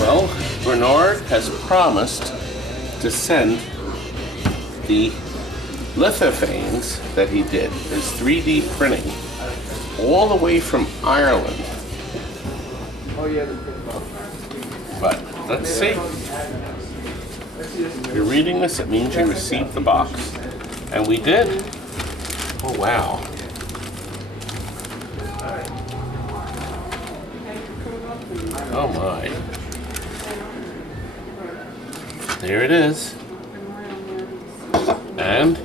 Well, Bernard has promised to send the lithophanes that he did, his 3D printing, all the way from Ireland. Oh yeah, but let's see. If you're reading this, it means you received the box. And we did. Oh wow. Oh my. There it is. And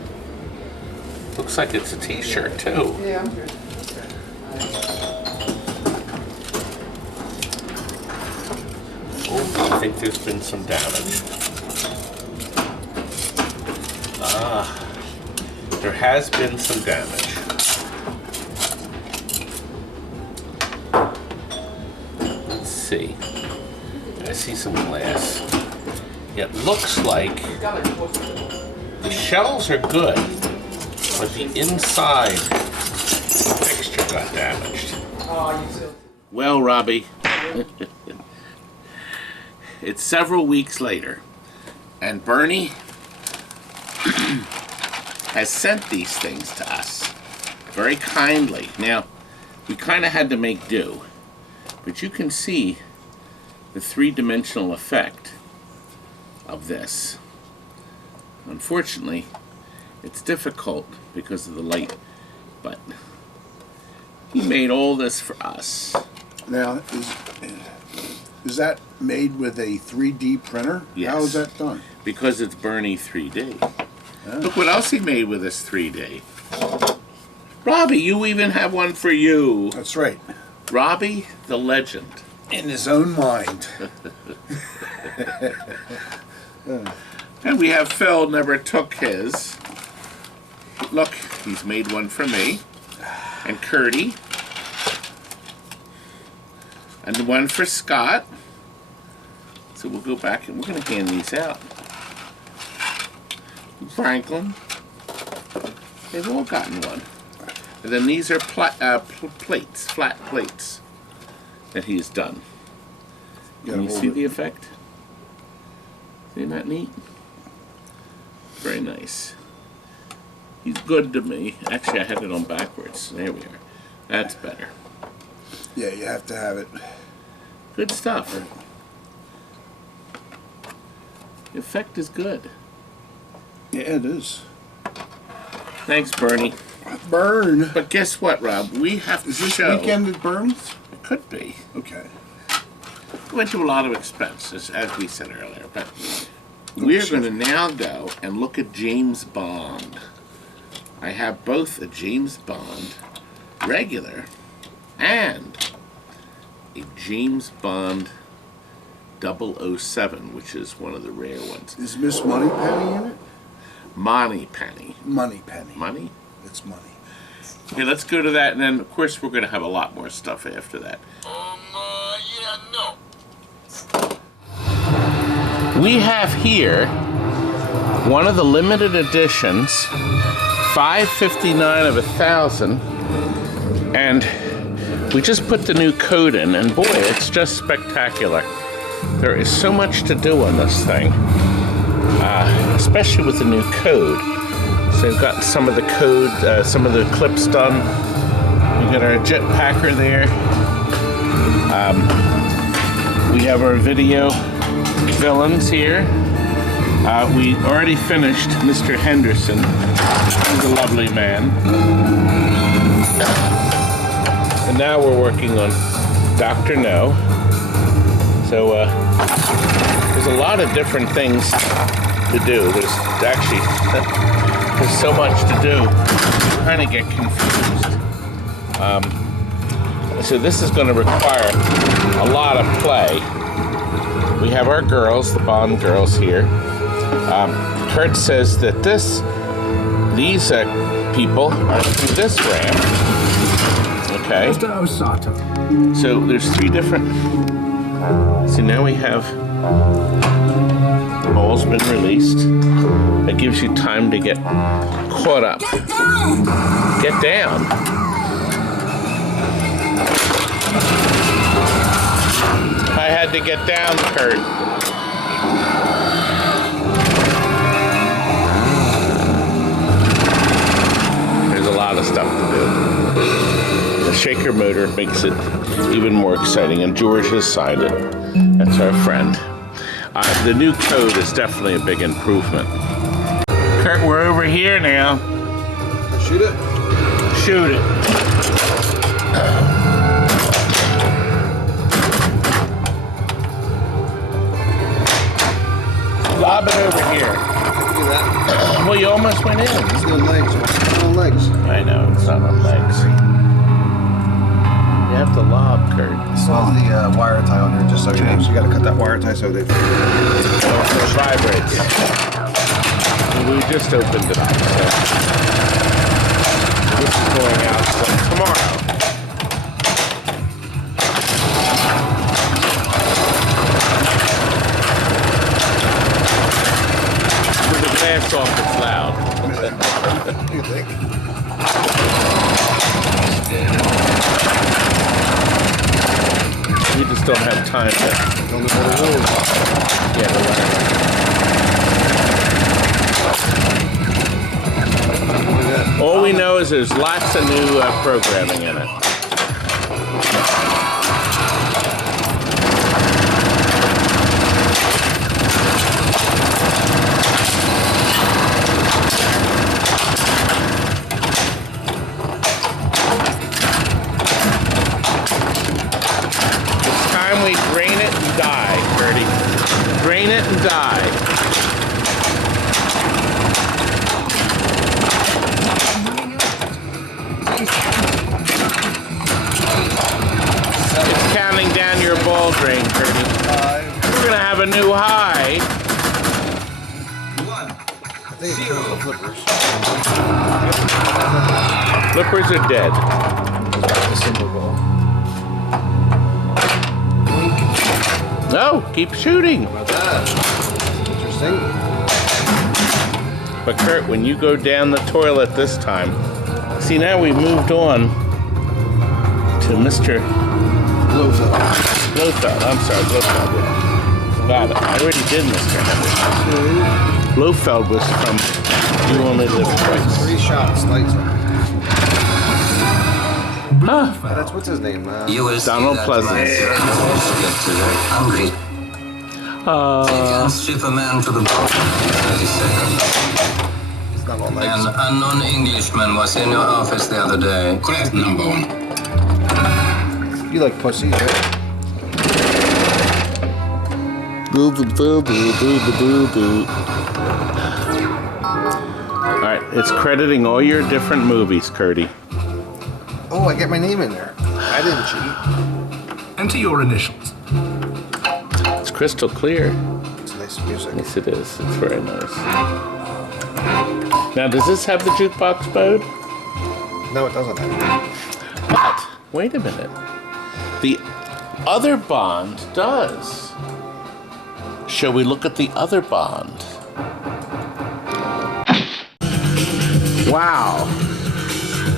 looks like it's a t-shirt too. yeah. Oh, I think there's been some damage. Ah, there has been some damage. Let's see. I see some glass. It looks like the shells are good, but the inside texture got damaged. Well, Robbie, it's several weeks later, and Bernie has sent these things to us very kindly. Now, we kind of had to make do, but you can see the three-dimensional effect of this. Unfortunately, it's difficult because of the light, but he made all this for us. Now, is that made with a 3D printer? Yes. How is that done? Because it's Bernie 3D. Oh. Look what else he made with this 3D. Robbie, you even have one for you. That's right. Robbie, the legend. In his own mind. And we have Phil never took his. Look, he's made one for me. And Curdy. And one for Scott. So we'll go back and we're going to hand these out. Franklin. They've all gotten one. And then these are plates, flat plates that he's done. Can you see the effect? Isn't that neat? Very nice. He's good to me. Actually, I had it on backwards. There we are. That's better. Yeah, you have to have it. Good stuff. The effect is good. Yeah, it is. Thanks, Bernie. Burn. But guess what, Rob? We have to Is this show. weekend at Burns? It could be. Okay. We went to a lot of expenses, as we said earlier, but we're going to now go and look at James Bond. I have both a James Bond regular and a James Bond 007, which is one of the rare ones. Is Miss Moneypenny in it? Moneypenny. Moneypenny. Money? It's money. Okay, let's go to that, and then, of course, we're going to have a lot more stuff after that. Yeah, no. We have here one of the limited editions, 559 of 1,000, and we just put the new code in, and boy, it's just spectacular. There is so much to do on this thing, especially with the new code. So we've got some of the code, some of the clips done. We've got our jetpacker there. We have our video villains here. We already finished Mr. Henderson. He's a lovely man. And now we're working on Dr. No. So there's a lot of different things to do. There's actually there's so much to do. You kind of get confused. So this is going to require a lot of play. We have our girls, the Bond girls here. Kurt says that these people are through this ramp. Okay. So there's three different. So now we have the ball's been released. That gives you time to get caught up. Get down! Get down. I had to get down, Kurt. There's a lot of stuff to do. The shaker motor makes it even more exciting, and George has signed it. That's our friend. The new code is definitely a big improvement. Kurt, we're over here now. Shoot it? Shoot it. Lob it over here. Look at that. Well, you almost went in. It's got legs. It's on legs. I know, it's not on legs. You have to lob, Kurt. Saw the wire tie on there, just so you know. So you gotta cut that wire tie so they So it vibrates. We just opened it up. So this is going out tomorrow. With the glass off, it's loud. What do you think? We just don't have time to. Don't know what it is. Yeah, the wire. All we know is there's lots of new programming in it. It's time we drain it and die, Gertie. Drain it and die. It's counting down your ball drain, Gertie. We're gonna have a new high. I think it's because of the flippers. Flippers are dead. The single ball. No, keep shooting. How about that? Interesting. But Kurt, when you go down the toilet this time, see now we moved on to Mr. Blofeld. Blofeld. I'm sorry, Blofeld. Got it. I already did Mr. Henry. Blofeld was from You Only Live Twice. 3 shots, lights on. Huh. That's what's his name? You will see Donald that Pleasant. my servants get very hungry. They can ship a man to the boat in 30 seconds. It's not all An legs. unknown Englishman was in your office the other day. Correct, number one. You like pussies, right? Boo boo boo boo boo boo boo. Alright, it's crediting all your different movies, Curdy. Oh, I get my name in there. I didn't cheat. Enter your initials. It's crystal clear. It's nice music. Yes, it is. It's very nice. Now, does this have the jukebox mode? No, it doesn't have. But, wait a minute. The other Bond does. Shall we look at the other Bond? Wow.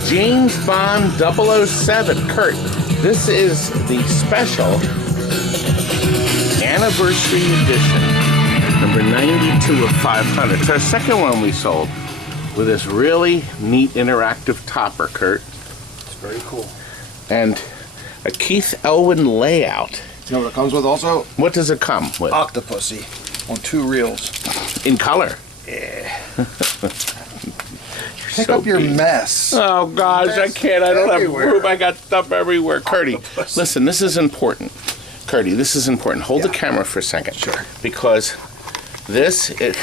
James Bond 007. Kurt, this is the special anniversary edition. Number 92 of 500. It's our second one we sold with this really neat interactive topper, Kurt. It's very cool. And a Keith Elwin layout. You know what it comes with also? What does it come with? Octopussy on 2 reels. In color. Yeah. You're Pick so up your big. mess. Oh gosh, I can't. I don't Everywhere. have room. I got stuff everywhere. Curdy, listen, this is important. Curdy, this is important. Hold the camera for a second. Sure. Because this, you're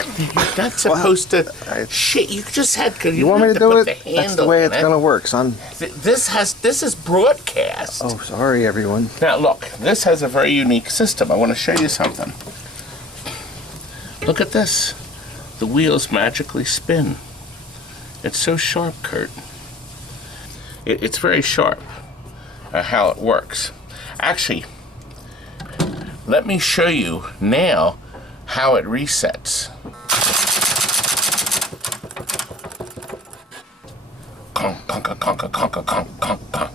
not supposed to. I- Shit, you just had. You want me to do put it? the That's the handle way in it's it. gonna work, son. This is broadcast. Oh, sorry, everyone. Now look, this has a very unique system. I want to show you something. Look at this. The wheels magically spin. It's so sharp, Kurt. It's very sharp how it works. Actually, let me show you now how it resets. Conk, conk, conk, conk, conk, conk, conk, conk.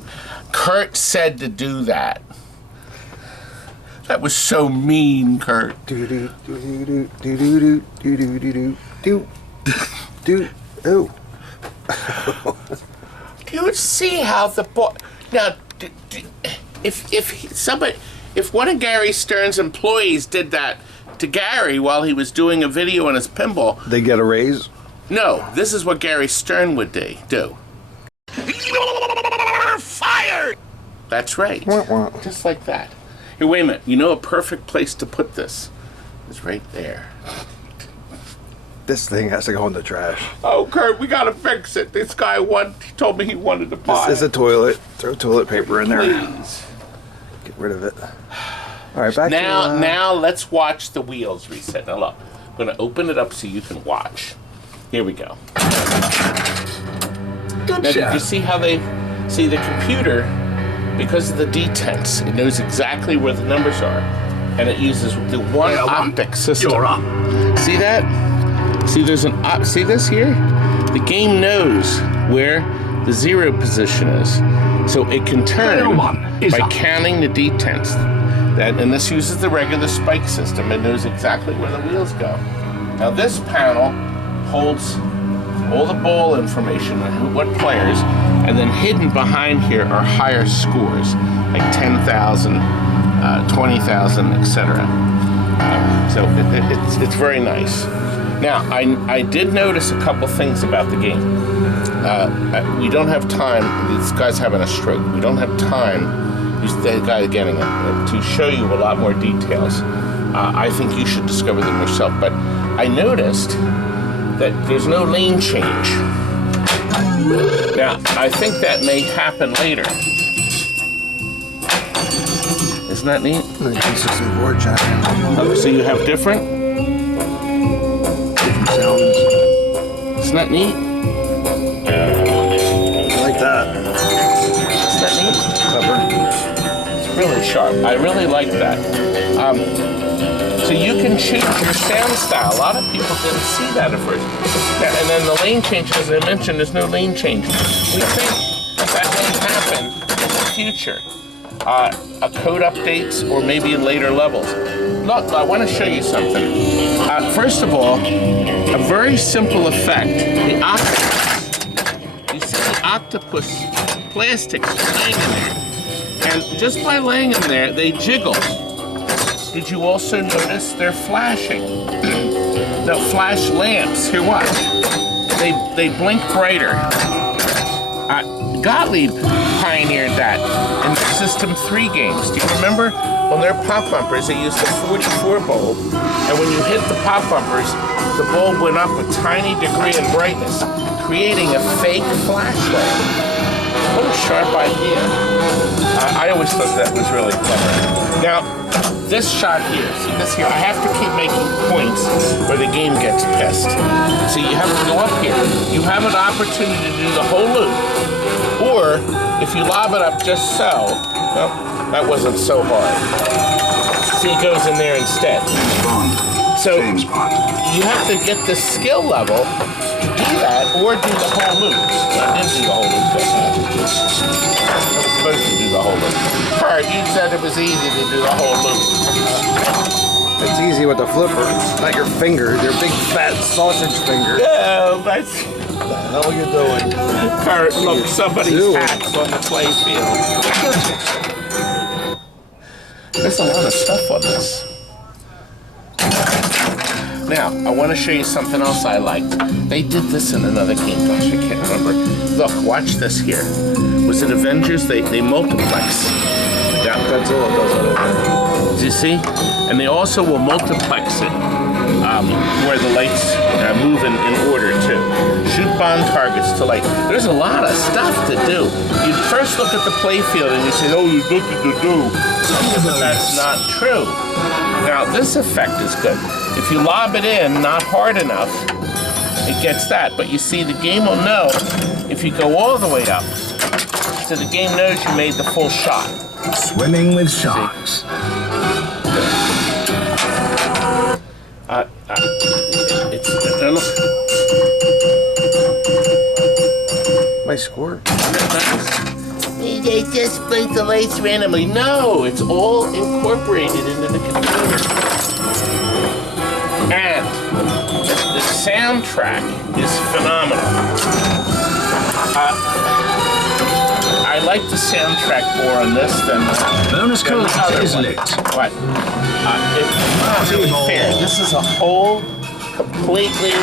Kurt said to do that. That was so mean, Kurt. Oh. Do you see how the boy now? If one of Gary Stern's employees did that to Gary while he was doing a video on his pinball, They get a raise? no, this is what Gary Stern would do. You're fired. That's right. Just like that. Here, wait a minute. You know a perfect place to put this is right there. This thing has to go in the trash. Oh, Kurt, we gotta fix it. This guy he told me he wanted to buy This is it. a toilet. Throw toilet paper in there. Please. Get rid of it. All right, back Now let's watch the wheels reset. Now look, I'm gonna open it up so you can watch. Here we go. Good Now, job. did you see how they see the computer? Because of the detents, it knows exactly where the numbers are, and it uses the one optic system. You're up. See that? See, there's see this here? The game knows where the 0 position is, so it can turn Player one is by up. counting the detents. And this uses the regular spike system. It knows exactly where the wheels go. Now this panel holds all the ball information on what players, and then hidden behind here are higher scores, like 10,000, 20,000, etc. So it's very nice. Now, I did notice a couple things about the game. We don't have time. This guy's having a stroke. We don't have time. The guy getting it to show you a lot more details. I think you should discover them yourself. But I noticed that there's no lane change. Now, I think that may happen later. Isn't that neat? 1964 giant. Oh, so you have different Sounds. Isn't that neat? I like that. Isn't that neat? Clever. It's really sharp. I really like that. So you can choose your sound style. A lot of people didn't see that at first. And then the lane change, as I mentioned, there's no lane change. We think that may happen in the future. A code updates or maybe in later levels. Look, I want to show you something. First of all, a very simple effect. The octopus. You see the octopus plastics laying in there. And just by laying them there, they jiggle. Did you also notice they're flashing? The flash lamps, here watch. They blink brighter. Gottlieb pioneered that in System 3 games. Do you remember? On their pop bumpers, they used a 44 bulb, and when you hit the pop bumpers, the bulb went up a tiny degree in brightness, creating a fake flashlight. What a sharp idea. I always thought that was really clever. Now, this shot here, see this here, I have to keep making points where the game gets pissed. So you have to go up here. You have an opportunity to do the whole loop. Or, if you lob it up just so, well, that wasn't so hard. See, it goes in there instead. So, you have to get the skill level to do that, or do the whole loop. I didn't do the whole loop. I was supposed to do the whole loop. Kurt, you said it was easy to do the whole loop. It's easy with the flipper, not your fingers, your big fat sausage finger. No, that's... What the hell are you doing? Kurt, look, somebody's doing? hat's on the play field. There's a lot of stuff on this. Now, I want to show you something else I liked. They did this in another game. Gosh, I can't remember. Look, watch this here. Was it Avengers? They multiplex. Godzilla does that over. Do you see? And they also will multiplex it where the lights move in order too. Shoot bond targets to light. There's a lot of stuff to do. You first look at the play field and you say, oh, you look at the do. But that's not true. Now, this effect is good. If you lob it in not hard enough, it gets that. But you see, the game will know if you go all the way up. So the game knows you made the full shot. Swimming with sharks. Look. My score? Nice. they just break the lights randomly. No, it's all incorporated into the computer. And the soundtrack is phenomenal. I like the soundtrack more on this than Bonus the code other is one. lit. What? It's not really fair. This is a whole, completely,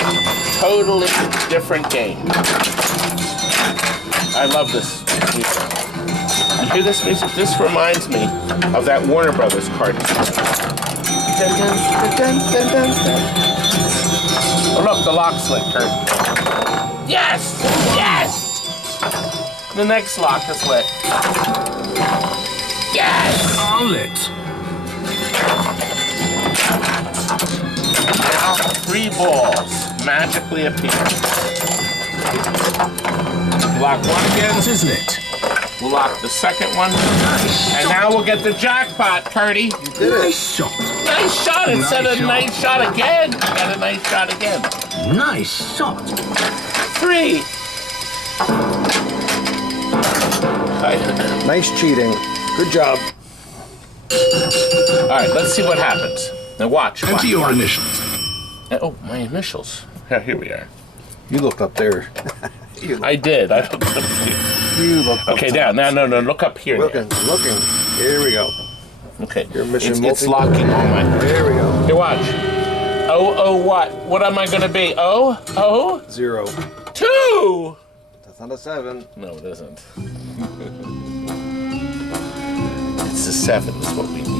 totally different game. I love this music. You hear this music? This reminds me of that Warner Brothers cartoon. Dun, dun, dun, dun, dun, dun. Oh look, the lock's lit, Kurt. Yes! Yes! The next lock is lit. Yes! All lit. Now 3 balls magically appear. Lock one again. Is lit. We'll lock the second one. And now we'll get the jackpot, Curdy. Nice shot. Nice shot. It said a Nice shot. nice shot again. Got a nice shot again. Nice shot. 3. Nice cheating. Good job. All right, let's see what happens. Now watch. Enter your initials. Oh, my initials. Here we are. You looked up there. I did. I looked up here. You looked up Okay, top. now, no, look up here. Looking. Here we go. Okay. Your mission It's multi- locking all my. There we go. Here, watch. Oh, what? What am I gonna be? Oh, 0. 2. That's not a 7. No, it isn't. It's a 7 is what we need.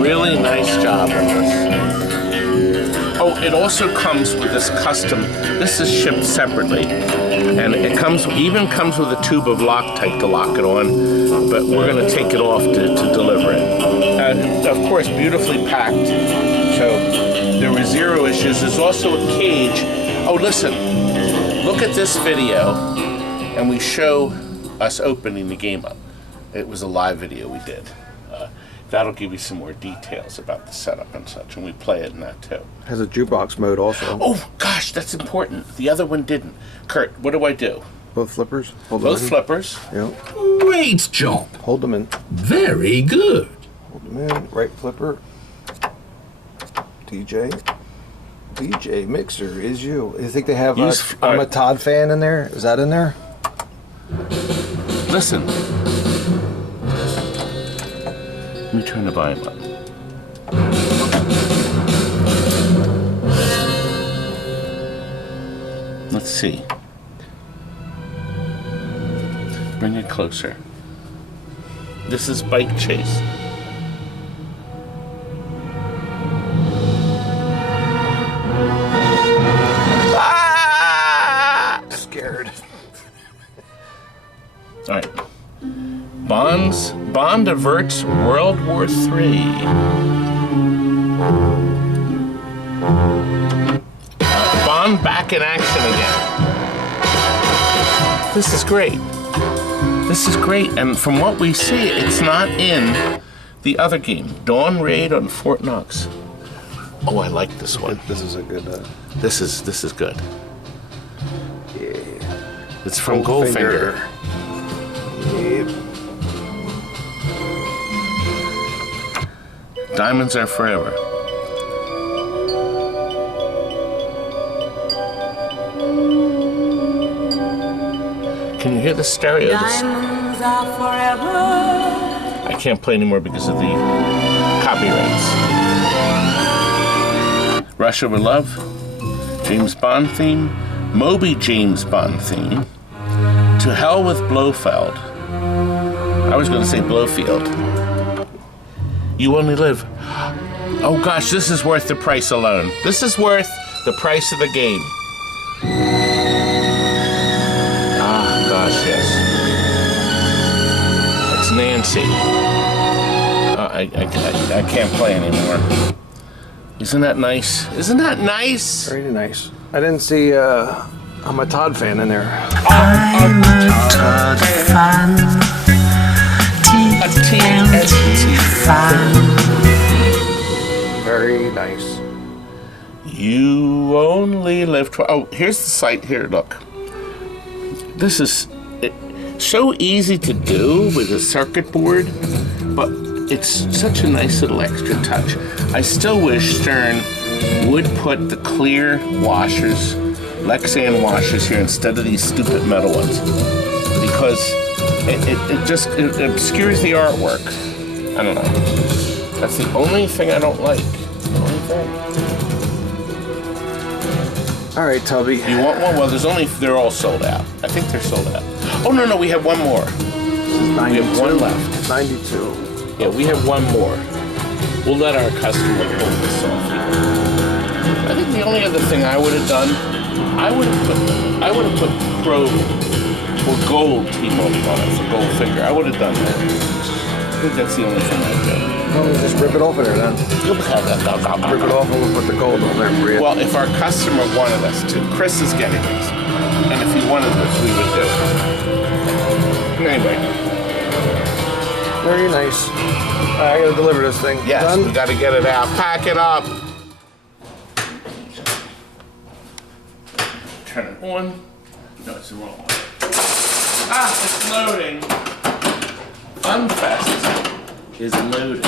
Really nice job on this. Oh, it also comes with this custom. This is shipped separately, and it even comes with a tube of Loctite to lock it on. But we're going to take it off to deliver it. Of course, beautifully packed. So there were 0 issues. There's also a cage. Oh, listen. Look at this video, and we show us opening the game up. It was a live video we did. That'll give you some more details about the setup and such, and we play it in that too. Has a jukebox mode also. Oh gosh, that's important. The other one didn't. Kurt, what do I do? Both flippers? Hold them Both in. flippers. Yep. Great job. Hold them in. Very good. Hold them in. Right flipper. DJ mixer is you. You think they have a Todd fan in there? Is that in there? Listen. Let me turn the volume up. Let's see. Bring it closer. This is Bike Chase. Ah! Scared. All right. Bond averts World War III. Bond back in action again. This is great. This is great, and from what we see, it's not in the other game, Dawn Raid on Fort Knox. Oh, I like this one. This is a good. This is good. Yeah. It's from Goldfinger. Yep. Diamonds are forever. Can you hear the stereo? Diamonds are forever. I can't play anymore because of the copyrights. Russia with Love, James Bond theme, Moby James Bond theme, To Hell with Blofeld. I was going to say Blowfield. You Only Live. Oh gosh, this is worth the price alone. This is worth the price of the game. Ah, gosh, yes. It's Nancy. I can't play anymore. Isn't that nice? Isn't that nice? Very nice. I didn't see I'm a Todd fan in there. I'm a Todd fan. TNT fan. Very nice. You only live twice. Oh, here's the site here, look. this is so easy to do with a circuit board, but it's such a nice little extra touch. I still wish Stern would put the clear washers, Lexan washers here instead of these stupid metal ones, because it just obscures the artwork. I don't know. That's the only thing I don't like. The only thing. All right, Tubby. You want one? Well, they're all sold out. I think they're sold out. Oh, no, we have one more. We have one left. 92. Yeah, we have one more. We'll let our customer pull this off. I think the only other thing I would have done, I would have put chrome or gold T-bone on it for gold figure. I would have done that. I think that's the only thing I'd do. Well, we'll just rip it off of there then. Rip it off and we'll put the gold on there for you. Well, if our customer wanted us to, Chris is getting these. And if he wanted this, we would do it. Anyway. Very nice. I gotta deliver this thing. Yes, Done? we gotta get it out. Pack it up. Turn it on. No, it's the wrong one. Ah, it's loading. FUNFEST is loading.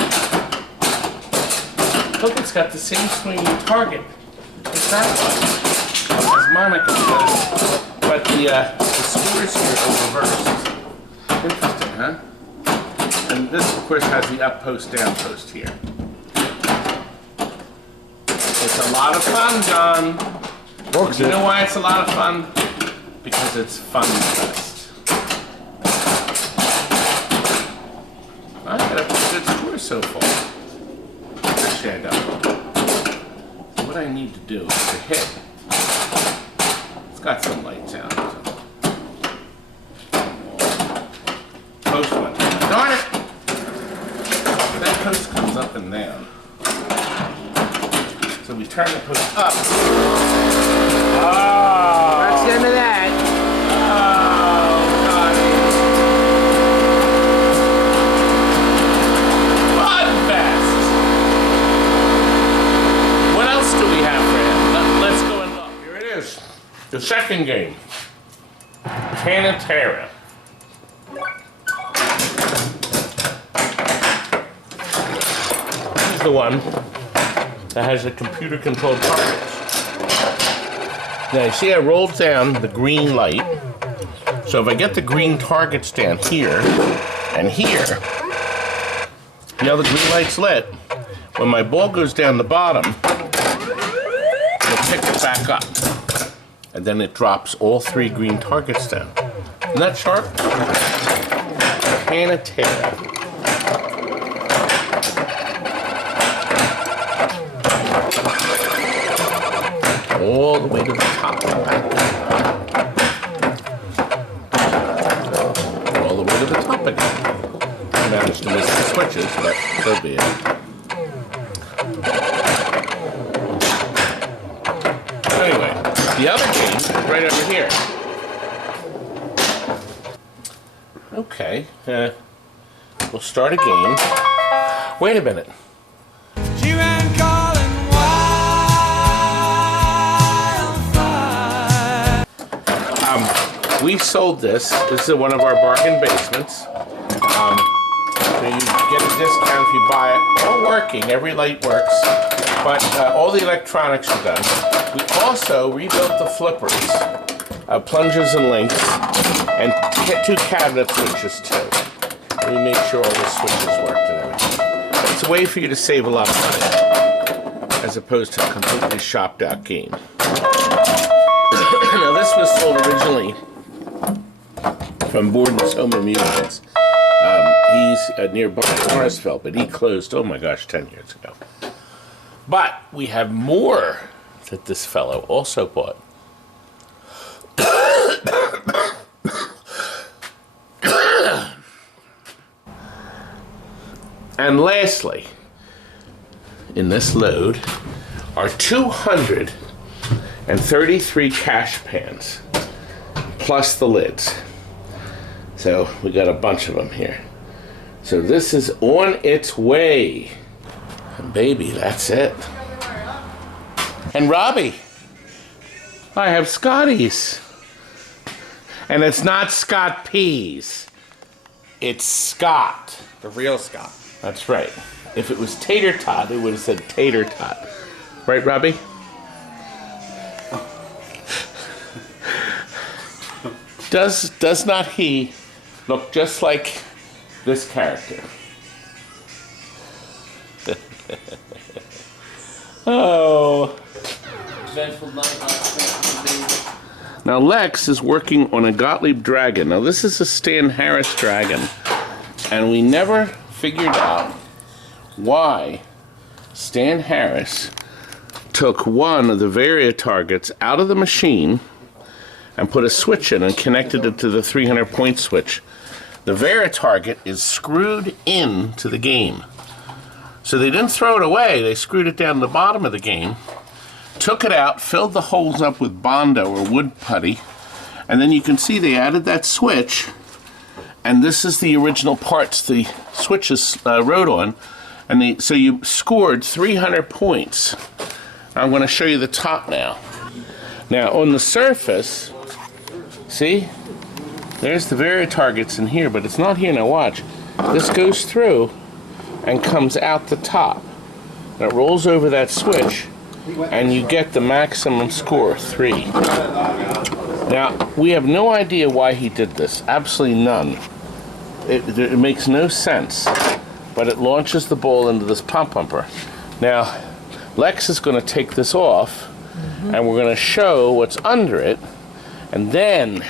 Look, it's got the same swinging target as that one. As Monica does. But the screws here are reversed. Interesting, huh? And this, of course, has the up post, down post here. It's a lot of fun, John. You know why it's a lot of fun? Because it's FUNFEST. I got a pretty good score so far. Actually, I don't. So what I need to do is to hit. It's got some lights out. So. Post one. Darn it! That post comes up and down. So we turn the post up. Oh! That's the end of that. Oh, God. FUNFEST! What else do we have for him? Let's go and look. Here it is. The second game. Pantera. This is the one that has the computer-controlled targets. Now, you see I rolled down the green light. So if I get the green targets down here and here, now the green light's lit. When my ball goes down the bottom, it'll pick it back up. And then it drops all three green targets down. Isn't that sharp? Pantera. All the way to the top and back. All the way to the top again. I managed to miss the switches, but so be it. Anyway, the other game is right over here. Okay, we'll start a game. Wait a minute. She ran calling wildfire. We sold this. This is one of our bargain basements. So you get a discount if you buy it. All working, every light works, but all the electronics are done. We also rebuilt the flippers, plungers and links, and two cabinet switches too. We made sure all the switches worked and everything. It's a way for you to save a lot of money, as opposed to a completely shopped out game. Now this was sold originally from Borden's Home Amusements. He's nearby Morrisville, but he closed, oh my gosh, 10 years ago. But we have more that this fellow also bought. And lastly, in this load are 233 cash pans, plus the lids. So we got a bunch of them here. So this is on its way. And baby, that's it. And Robbie, I have Scotty's. And it's not Scott Peas. It's Scott. The real Scott. That's right. If it was Tater Tot, it would have said Tater Tot. Right, Robbie? Does not he look just like this character? Oh. Now Lex is working on a Gottlieb Dragon. Now this is a Stan Harris Dragon. And we never figured out why Stan Harris took one of the VARI-TARGETs out of the machine and put a switch in and connected it to the 300-point switch. The VARI-TARGET is screwed into the game. So they didn't throw it away, they screwed it down the bottom of the game, took it out, filled the holes up with Bondo or wood putty, and then you can see they added that switch, and this is the original parts the switches wrote on, and so you scored 300 points. I'm going to show you the top now. Now on the surface, see, there's the VARI-TARGETs in here, but it's not here. Now watch, this goes through and comes out the top. And it rolls over that switch, and you get the maximum score, 3. Now, we have no idea why he did this. Absolutely none. It makes no sense. But it launches the ball into this pumper. Now, Lex is going to take this off, and we're going to show what's under it, and then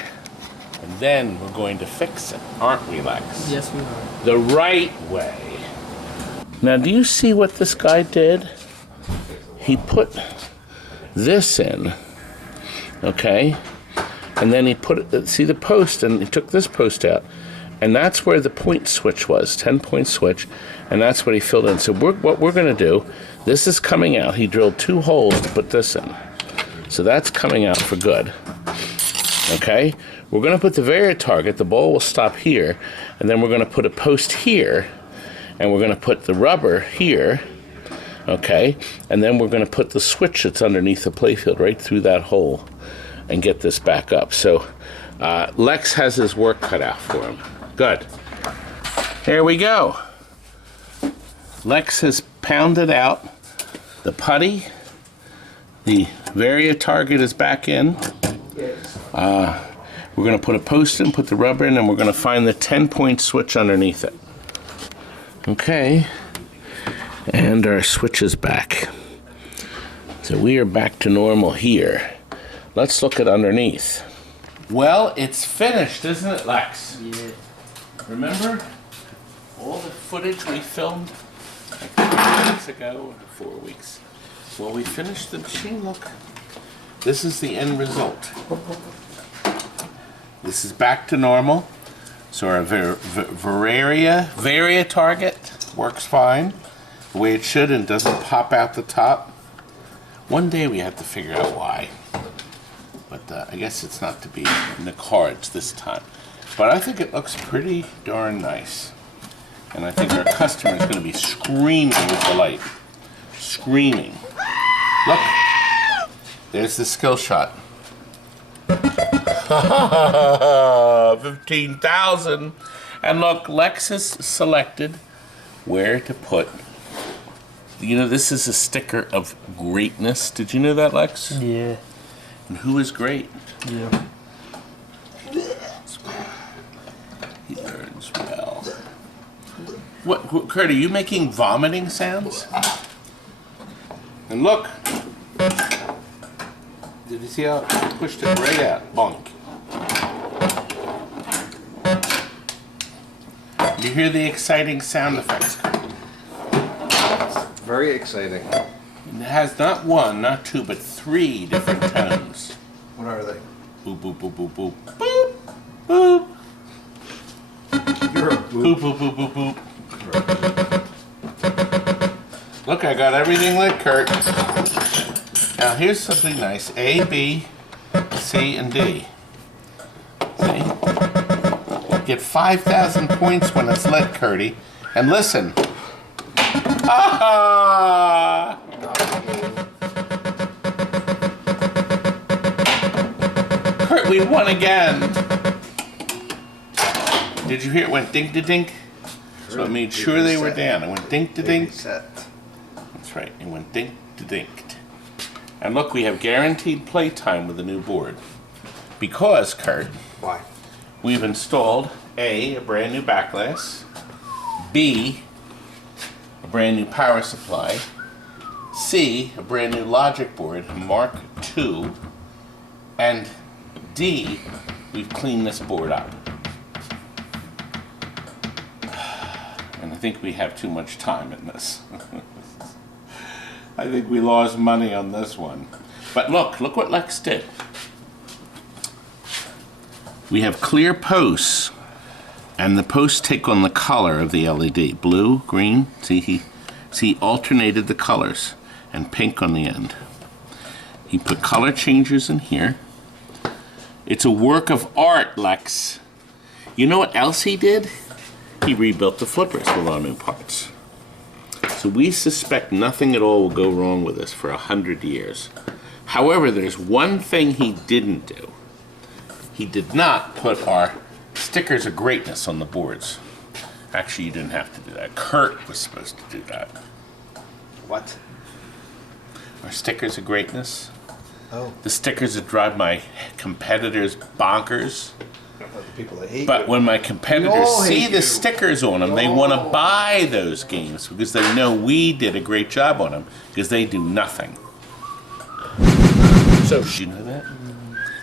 we're going to fix it, aren't we, Lex? Yes, we are. The right way. Now, do you see what this guy did? He put this in, okay? And then he put it, see the post, and he took this post out. And that's where the point switch was, 10-point switch, and that's what he filled in. So what we're going to do, this is coming out. He drilled 2 holes to put this in. So that's coming out for good. Okay? We're going to put the VARI-TARGET, the ball will stop here, and then we're going to put a post here, and we're going to put the rubber here, okay? And then we're going to put the switch that's underneath the playfield right through that hole and get this back up. So Lex has his work cut out for him. Good. Here we go. Lex has pounded out the putty. The VARI-TARGET is back in. We're going to put a post in, put the rubber in, and we're going to find the 10-point switch underneath it. Okay. And our switch is back. So we are back to normal here. Let's look at underneath. Well, it's finished, isn't it, Lex? Yeah. Remember all the footage we filmed like 3 weeks ago, or 4 weeks? Well, we finished the machine. Look, this is the end result. This is back to normal. So our VARI-TARGET works fine, the way it should, and doesn't pop out the top. One day we have to figure out why. But I guess it's not to be in the cards this time. But I think it looks pretty darn nice. And I think our customer is going to be screaming with delight. Screaming. Look. There's the skill shot. 15,000. And look, Lex has selected where to put. You know, this is a sticker of greatness. Did you know that, Lex? Yeah. And who is great? Yeah. He learns well. What, Kurt, are you making vomiting sounds? And look. Did you see how it pushed it right out? Bonk. You hear the exciting sound effects, Kurt? Very exciting. It has not 1, not 2, but 3 different tones. What are they? Boop, boop, boop, boop, boop. Boop, boop. You're a Boop, boop, boop, boop, boop. Look, I got everything lit, Kurt. Now, here's something nice. A, B, C, and D. See? Get 5,000 points when it's lit, Curdy. And listen. Ah! Kurt, we won again. Did you hear it went dink-to-dink? So it made sure they were down. It went dink-to-dink. That's right. It went dink-to-dink. And look, we have guaranteed playtime with the new board. Because, Kurt, Why? we've installed A, a brand new backglass, B, a brand new power supply, C, a brand new logic board, Mark II, and D, we've cleaned this board up. And I think we have too much time in this. I think we lost money on this one. But look what Lex did. We have clear posts, and the posts take on the color of the LED. Blue, green, see he alternated the colors, and pink on the end. He put color changers in here. It's a work of art, Lex. You know what else he did? He rebuilt the flippers with all new parts. So we suspect nothing at all will go wrong with this for 100 years. However, there's one thing he didn't do. He did not put our stickers of greatness on the boards. Actually, you didn't have to do that. Kurt was supposed to do that. What? Our stickers of greatness. Oh. The stickers that drive my competitors bonkers. The people that hate But you. when my competitors all see hate the you. stickers on them, they want to buy those games because they know we did a great job on them because they do nothing. So, did you know that?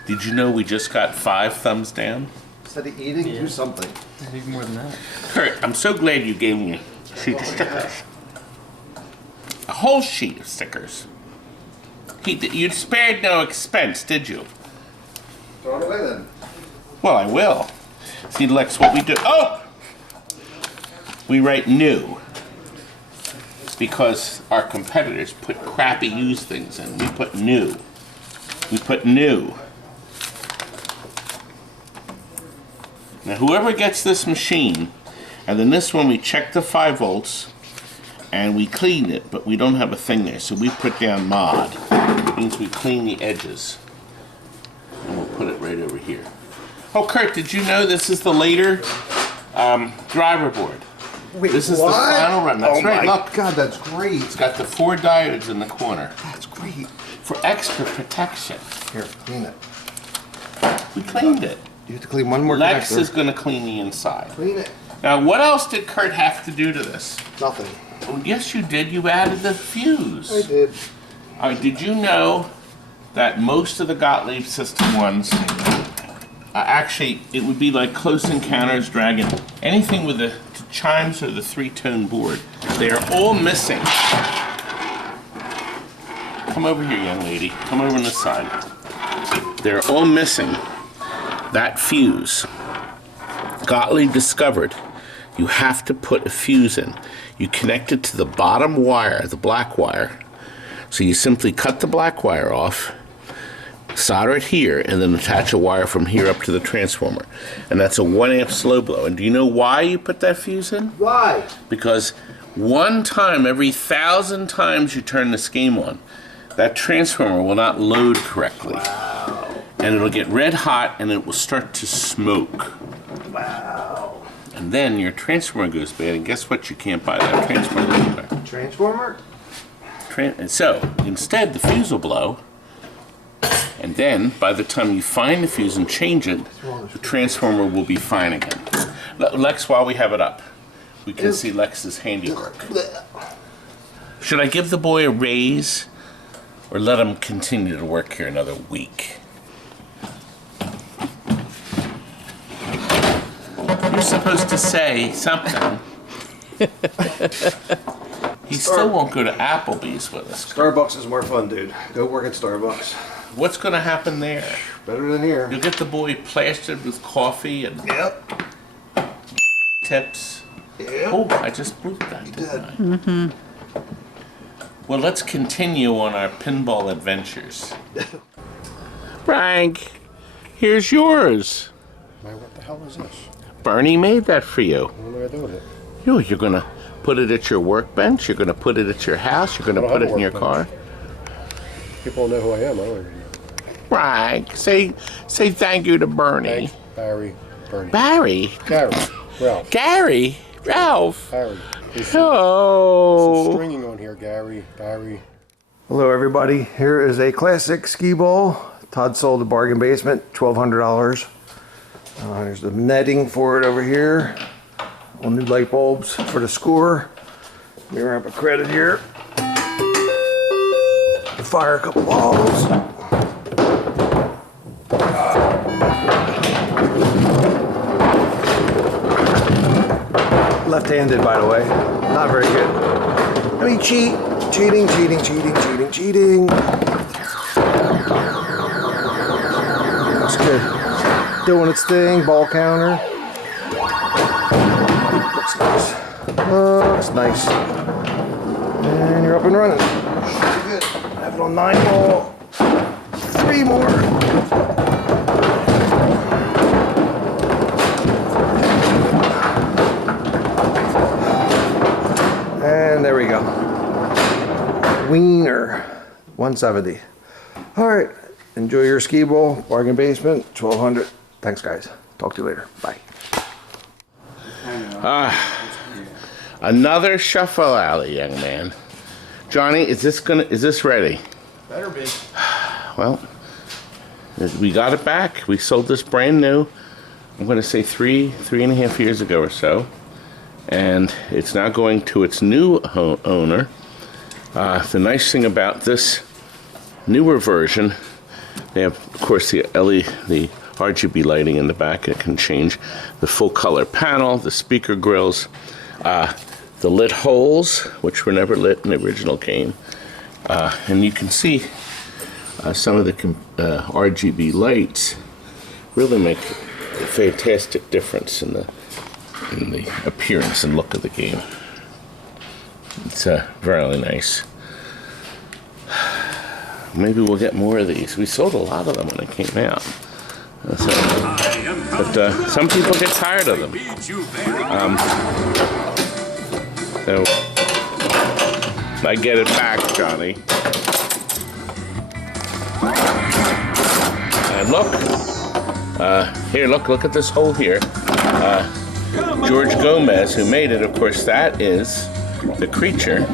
Did you know we just got 5 thumbs down? Instead of eating, do something. I need more than that. Kurt, I'm so glad you gave me a sheet of stickers. A whole sheet of stickers. You spared no expense, did you? Throw it away then. Well, I will. See, Lex, what we do... Oh! We write new. Because our competitors put crappy used things in. We put new. We put new. Now, whoever gets this machine, and then this one we check the 5 volts, and we clean it, but we don't have a thing there, so we put down mod. It means we clean the edges. And we'll put it right over here. Oh, Kurt, did you know this is the later driver board? Wait, This is what? the final run. That's oh right. My Look, God, that's great. it's got the 4 diodes in the corner That's great. for extra protection. Here, clean it. We cleaned it. You have to clean one more Lex connector. is going to clean the inside. Clean it. Now, what else did Kurt have to do to this? Nothing. Oh, yes, you did. You added the fuse. I did. All right, did you know that most of the Gottlieb system ones, actually, it would be like Close Encounters, Dragon, anything with the chimes or the 3-tone board, they are all missing. Come over here, young lady. Come over on this side. They're all missing that fuse. Gottlieb discovered you have to put a fuse in. You connect it to the bottom wire, the black wire. So you simply cut the black wire off, solder it here, and then attach a wire from here up to the transformer. And that's a 1 amp slow blow. And do you know why you put that fuse in? Why? Because one time every 1,000 times you turn this game on, that transformer will not load correctly. Wow. And it'll get red hot and it will start to smoke. Wow. And then your transformer goes bad, and guess what? You can't buy that transformer anymore. Transformer? And so, instead, the fuse will blow, and then, by the time you find the fuse and change it, the transformer will be fine again. Lex, while we have it up, we can see Lex's handiwork. Should I give the boy a raise, or let him continue to work here another week? You're supposed to say something. He still won't go to Applebee's with us. Starbucks is more fun, dude. Go work at Starbucks. What's going to happen there? Better than here. You'll get the boy plastered with coffee and Yep. tips. Yep. Oh, I just blew that, didn't I? Well, let's continue on our pinball adventures. Frank, here's yours. What the hell is this? Bernie made that for you. What am I doing it? You're going to put it at your workbench. You're going to put it at your house. You're going to I don't put it have a in your car. workbench. People know who I am. I don't even know. Frank, say thank you to Bernie. Thanks, Barry. Bernie. Barry? Gary. Ralph. Gary? Ralph? Barry. There's Hello. some stringing on here, Gary. Barry. Hello everybody, here is a classic skee ball. Todd sold the bargain basement, $1,200. There's the netting for it over here. All new light bulbs for the score. Let me wrap a credit here. Fire a couple balls. Left-handed, by the way. Not very good. I mean, cheating. Looks good. Doing its thing. Ball counter. Looks nice. Looks nice. And you're up and running. Good. I have it on 9 ball. 3 more. And there we go. Wiener, 170. All right, enjoy your skee ball, bargain basement, 1200. Thanks, guys. Talk to you later. Bye. Another shuffle alley, young man. Johnny, is this ready? Better be. Well, we got it back. We sold this brand new. I'm going to say three and a half years ago or so. And it's now going to its new owner. The nice thing about this newer version, they have, of course, the RGB lighting in the back. It can change the full color panel, the speaker grills, the lit holes, which were never lit in the original game. And you can see some of the RGB lights really make a fantastic difference in the appearance and look of the game. It's very nice. Maybe we'll get more of these. We sold a lot of them when it came out. But some people get tired of them. So I get it back, Johnny. And look. Here, look at this hole here. George Gomez, who made it, of course, that is the creature.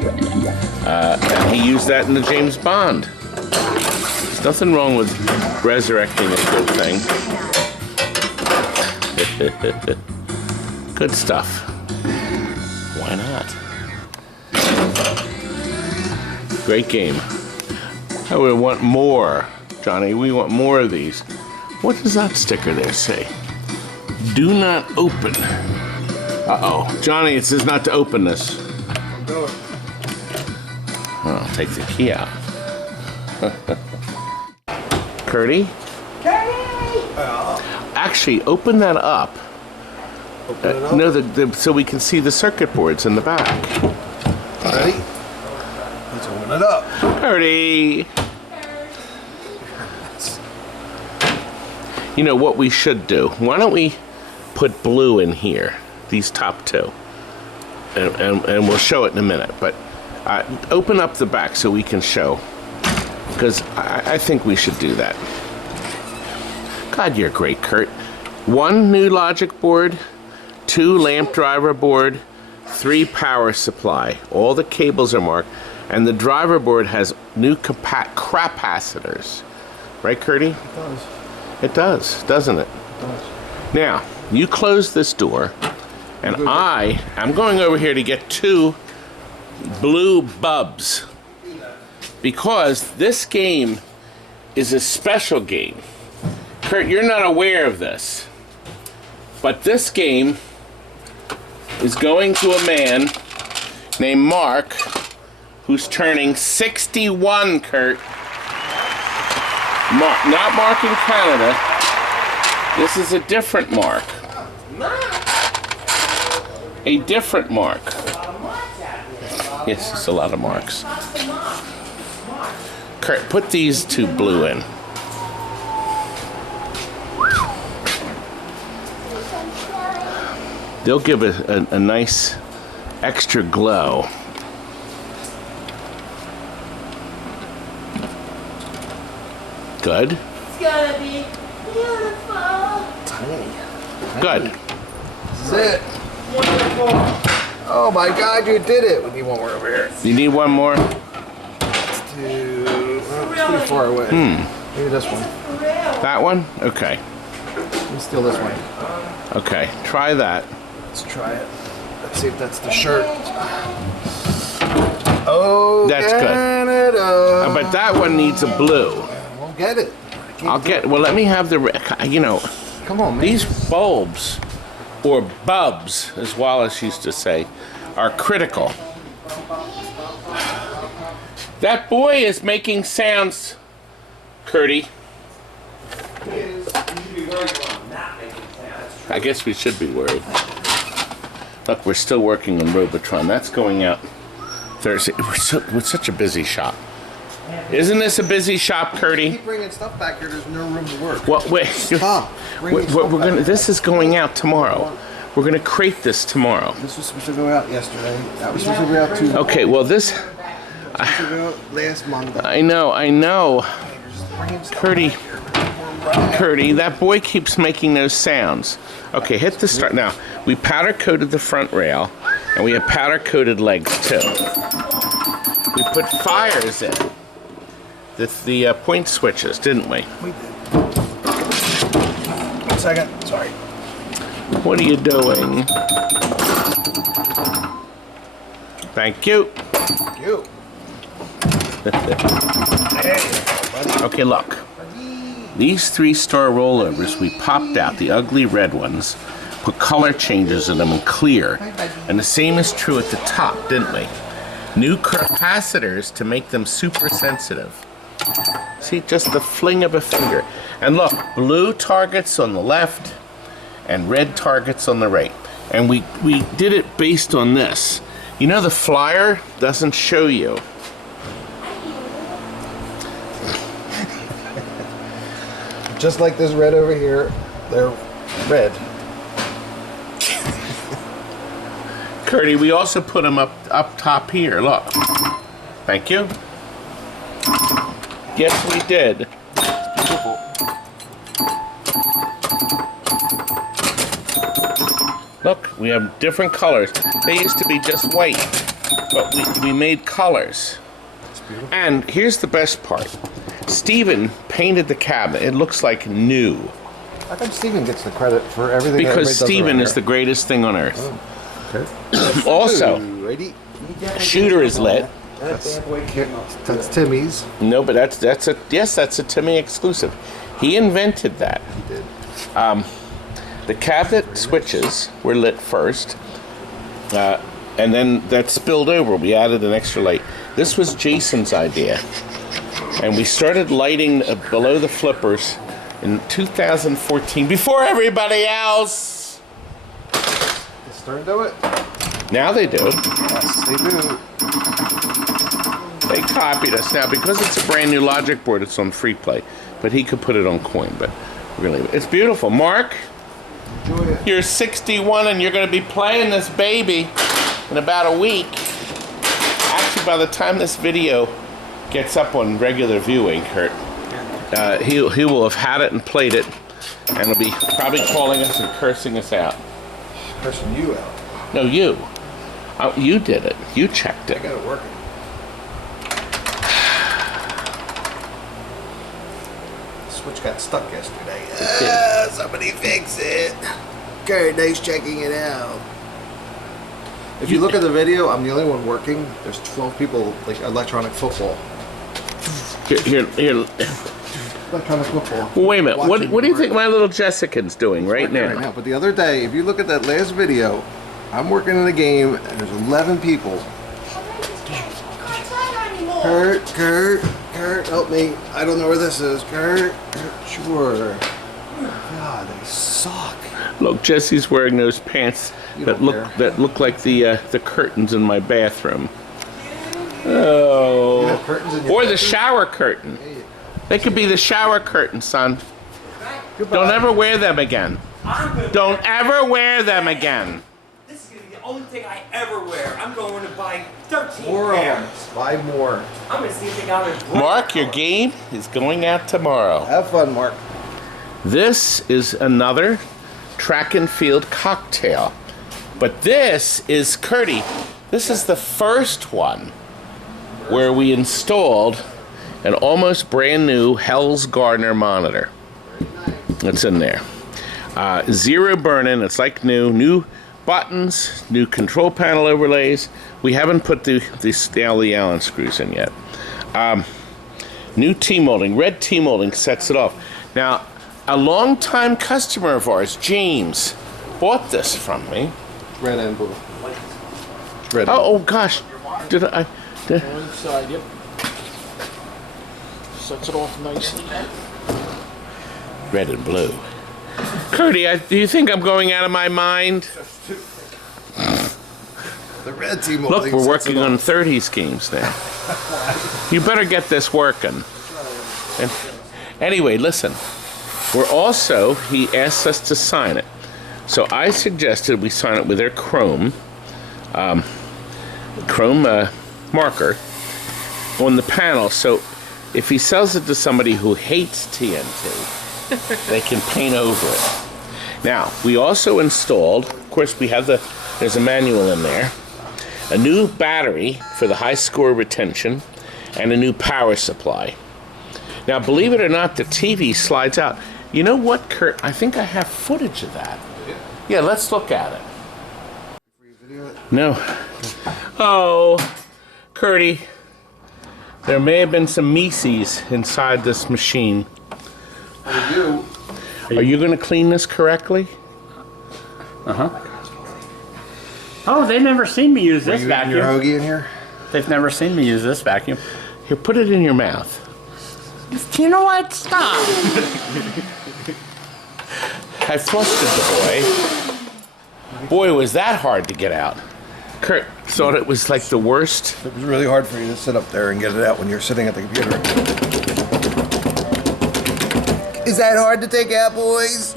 And he used that in the James Bond. There's nothing wrong with resurrecting a good thing. Good stuff. Why not? Great game. Oh, we want more, Johnny. We want more of these. What does that sticker there say? Do not open. Uh-oh. Johnny, it says not to open this. I'll take the key out. Curdy? Actually, open that up. Open it up? No, so we can see the circuit boards in the back. Ready? Let's open it up. Curdy! You know what we should do? Why don't we put blue in here, these top two, and we'll show it in a minute. But open up the back so we can show, because I think we should do that. God, you're great, Kurt. 1 new logic board, 2 lamp driver board, 3 power supply. All the cables are marked, and the driver board has new capacitors. Right, Curdy? It does. It does, doesn't it? It does. Now, you close this door, and I'm going over here to get 2 blue bulbs, because this game is a special game. Kurt, you're not aware of this, but this game is going to a man named Mark, who's turning 61, Kurt. Not Mark in Canada. This is a different Mark. A different Mark. Yes, it's a lot of marks. Kurt, put these 2 blue in. They'll give a nice extra glow. Good. It's gonna be beautiful. Tiny. Good. That's it. Oh my God, you did it. We need one more over here. You need one more? It's pretty far away. Maybe this one. That one? Okay. Let me steal this one. Okay. Try that. Let's try it. Let's see if that's the shirt. Oh, That's good. Canada. But that one needs a blue. We'll get it. I'll get. Well, let me have the. You know, Come on, man. these bulbs, or bubs, as Wallace used to say, are critical. That boy is making sounds, Curdy. I guess we should be worried. Look, we're still working on Robotron. That's going out Thursday. We're such a busy shop. Isn't this a busy shop, Curdy? Keep bringing stuff back here. There's no room to work. Well, wait. Stop. We're gonna. This is going out tomorrow. We're gonna crate this tomorrow. This was supposed to go out yesterday. That was supposed to go out Tuesday. Okay. Well, this. Supposed to go out last Monday. I know. Curdy, that boy keeps making those sounds. Okay, hit the start. Now, we powder coated the front rail, and we have powder coated legs too. We put fires in the point switches, didn't we? We did. 1 second. Sorry. What are you doing? Thank you. Thank you. Okay, look. These 3-star rollovers, we popped out the ugly red ones, put color changes in them and clear. And the same is true at the top, didn't we? New capacitors to make them super sensitive. See, just the fling of a finger. And look, blue targets on the left and red targets on the right. And we did it based on this. You know, the flyer doesn't show you. Just like this red over here, they're red. Curdy, we also put them up top here. Look. Thank you. Yes, we did. Look, we have different colors. They used to be just white, but we made colors. And here's the best part. Steven painted the cabinet. It looks like new. How come Steven gets the credit for everything? Because Steven is the greatest thing on earth. Oh, okay. Also, shooter is lit. That's Timmy's. No, but that's a Timmy exclusive. He invented that. He did. The cabinet switches were lit first, and then that spilled over. We added an extra light. This was Jason's idea, and we started lighting below the flippers in 2014 before everybody else. Does Stern do it? Now they do. Yes, they do. They copied us now because it's a brand new logic board. It's on free play, but he could put it on coin. But we're gonna leave it. It's beautiful, Mark. Enjoy it. You're 61 and you're going to be playing this baby in about a week. Actually, by the time this video gets up on regular viewing, Kurt, he will have had it and played it, and will be probably calling us and cursing us out. Cursing you out. No, you. You did it. You checked it. I got it working. Switch got stuck yesterday. Somebody fix it. Okay, nice checking it out. If you look at the video, I'm the only one working. There's 12 people, like electronic football. Here. Electronic football. Well, wait a minute. What do you think my little Jessica's doing right now? But the other day, if you look at that last video, I'm working in a game and there's 11 people. Kurt, help me. I don't know where this is. Kurt, sure. God, they suck. Look, Jesse's wearing those pants that look like the curtains in my bathroom. Oh. You have curtains in your Or the bathroom? shower curtain. They could be the shower curtain, son. Goodbye. Don't ever wear them again. Don't ever wear them again. This is going to be the only thing I ever wear. I'm going to buy 13 More of them. pairs. Buy more. I'm going to see if they got it. Mark, your game is going out tomorrow. Have fun, Mark. This is another track and field cocktail. But this is, Curdy, this is the first one where we installed an almost brand new Hell's Gardener monitor. It's in there. Zero burn-in, it's like new buttons, new control panel overlays. We haven't put the Allen screws in yet. New T-molding, red T-molding sets it off. Now, a long-time customer of ours, James, bought this from me. Red and blue. Red. Oh gosh, did I? Inside, yep. Sets it off nicely. Red and blue. Curdy, do you think I'm going out of my mind? The red team. Look, we're working on 30s games now. You better get this working. And anyway, listen. We're also, he asked us to sign it. So I suggested we sign it with their chrome marker on the panel. So if he sells it to somebody who hates TNT, they can paint over it. Now, we also installed, of course, we have there's a manual in there, a new battery for the high score retention, and a new power supply. Now, believe it or not, the TV slides out. You know what, Kurt? I think I have footage of that. Yeah, let's look at it. No. Oh, Curdy, there may have been some Mises inside this machine. Are you going to clean this correctly? Uh-huh. Oh, they've never seen me use this vacuum. Your hoagie in here? They've never seen me use this vacuum. Here, put it in your mouth. You know what? Stop! I flustered the boy. Boy, was that hard to get out. Kurt thought it was like the worst. It was really hard for you to sit up there and get it out when you're sitting at the computer. Is that hard to take out, boys?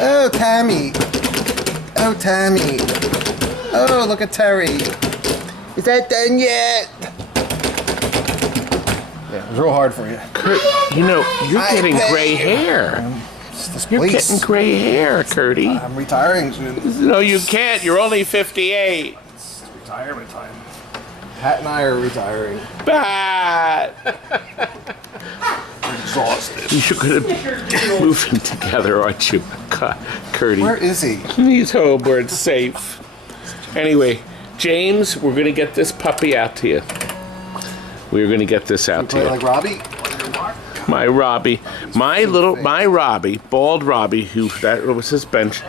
Oh, Tammy. Oh, Tammy. Oh, look at Terry. Is that done yet? Yeah, it was real hard for you. Kurt, you know, you're getting gray hair. You're getting gray hair, Curdy. I'm retiring soon. No, you can't. You're only 58. It's retirement time. Pat and I are retiring. Bad. We're exhausted. You're going to move in together, aren't you, Curdy? Where is he? He's home where it's safe. Anyway, James, we're going to get this puppy out to you. We're going to get this out to you. Like Robbie? My Robbie, my Robbie, bald Robbie, who that was his bench.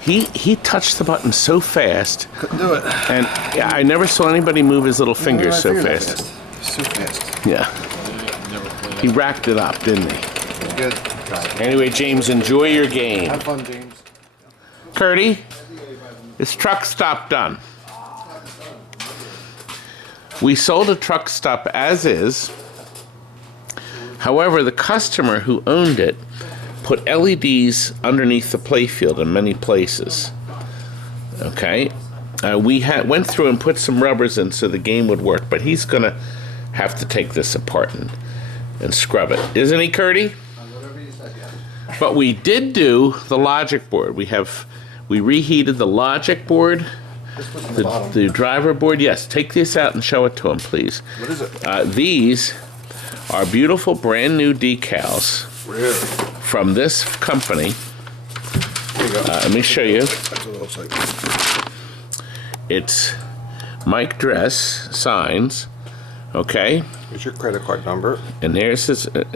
He touched the button so fast. Couldn't do it. And yeah, I never saw anybody move his little fingers so fast. So fast. Yeah. He racked it up, didn't he? Good. Anyway, James, enjoy your game. Have fun, James. Curdy, is truck stop done? We sold a truck stop as is. However, the customer who owned it put LEDs underneath the playfield in many places. Okay, we went through and put some rubbers in so the game would work, but he's gonna have to take this apart and scrub it, isn't he, Curdy? But we did do the logic board. We reheated the logic board, the driver board. Yes, take this out and show it to him, please. What is it? These are beautiful brand new decals from this company. There you go. Let me show you. That's what it looks like. It's Mike Dress signs. Okay. Here's your credit card number. And there's his. Calm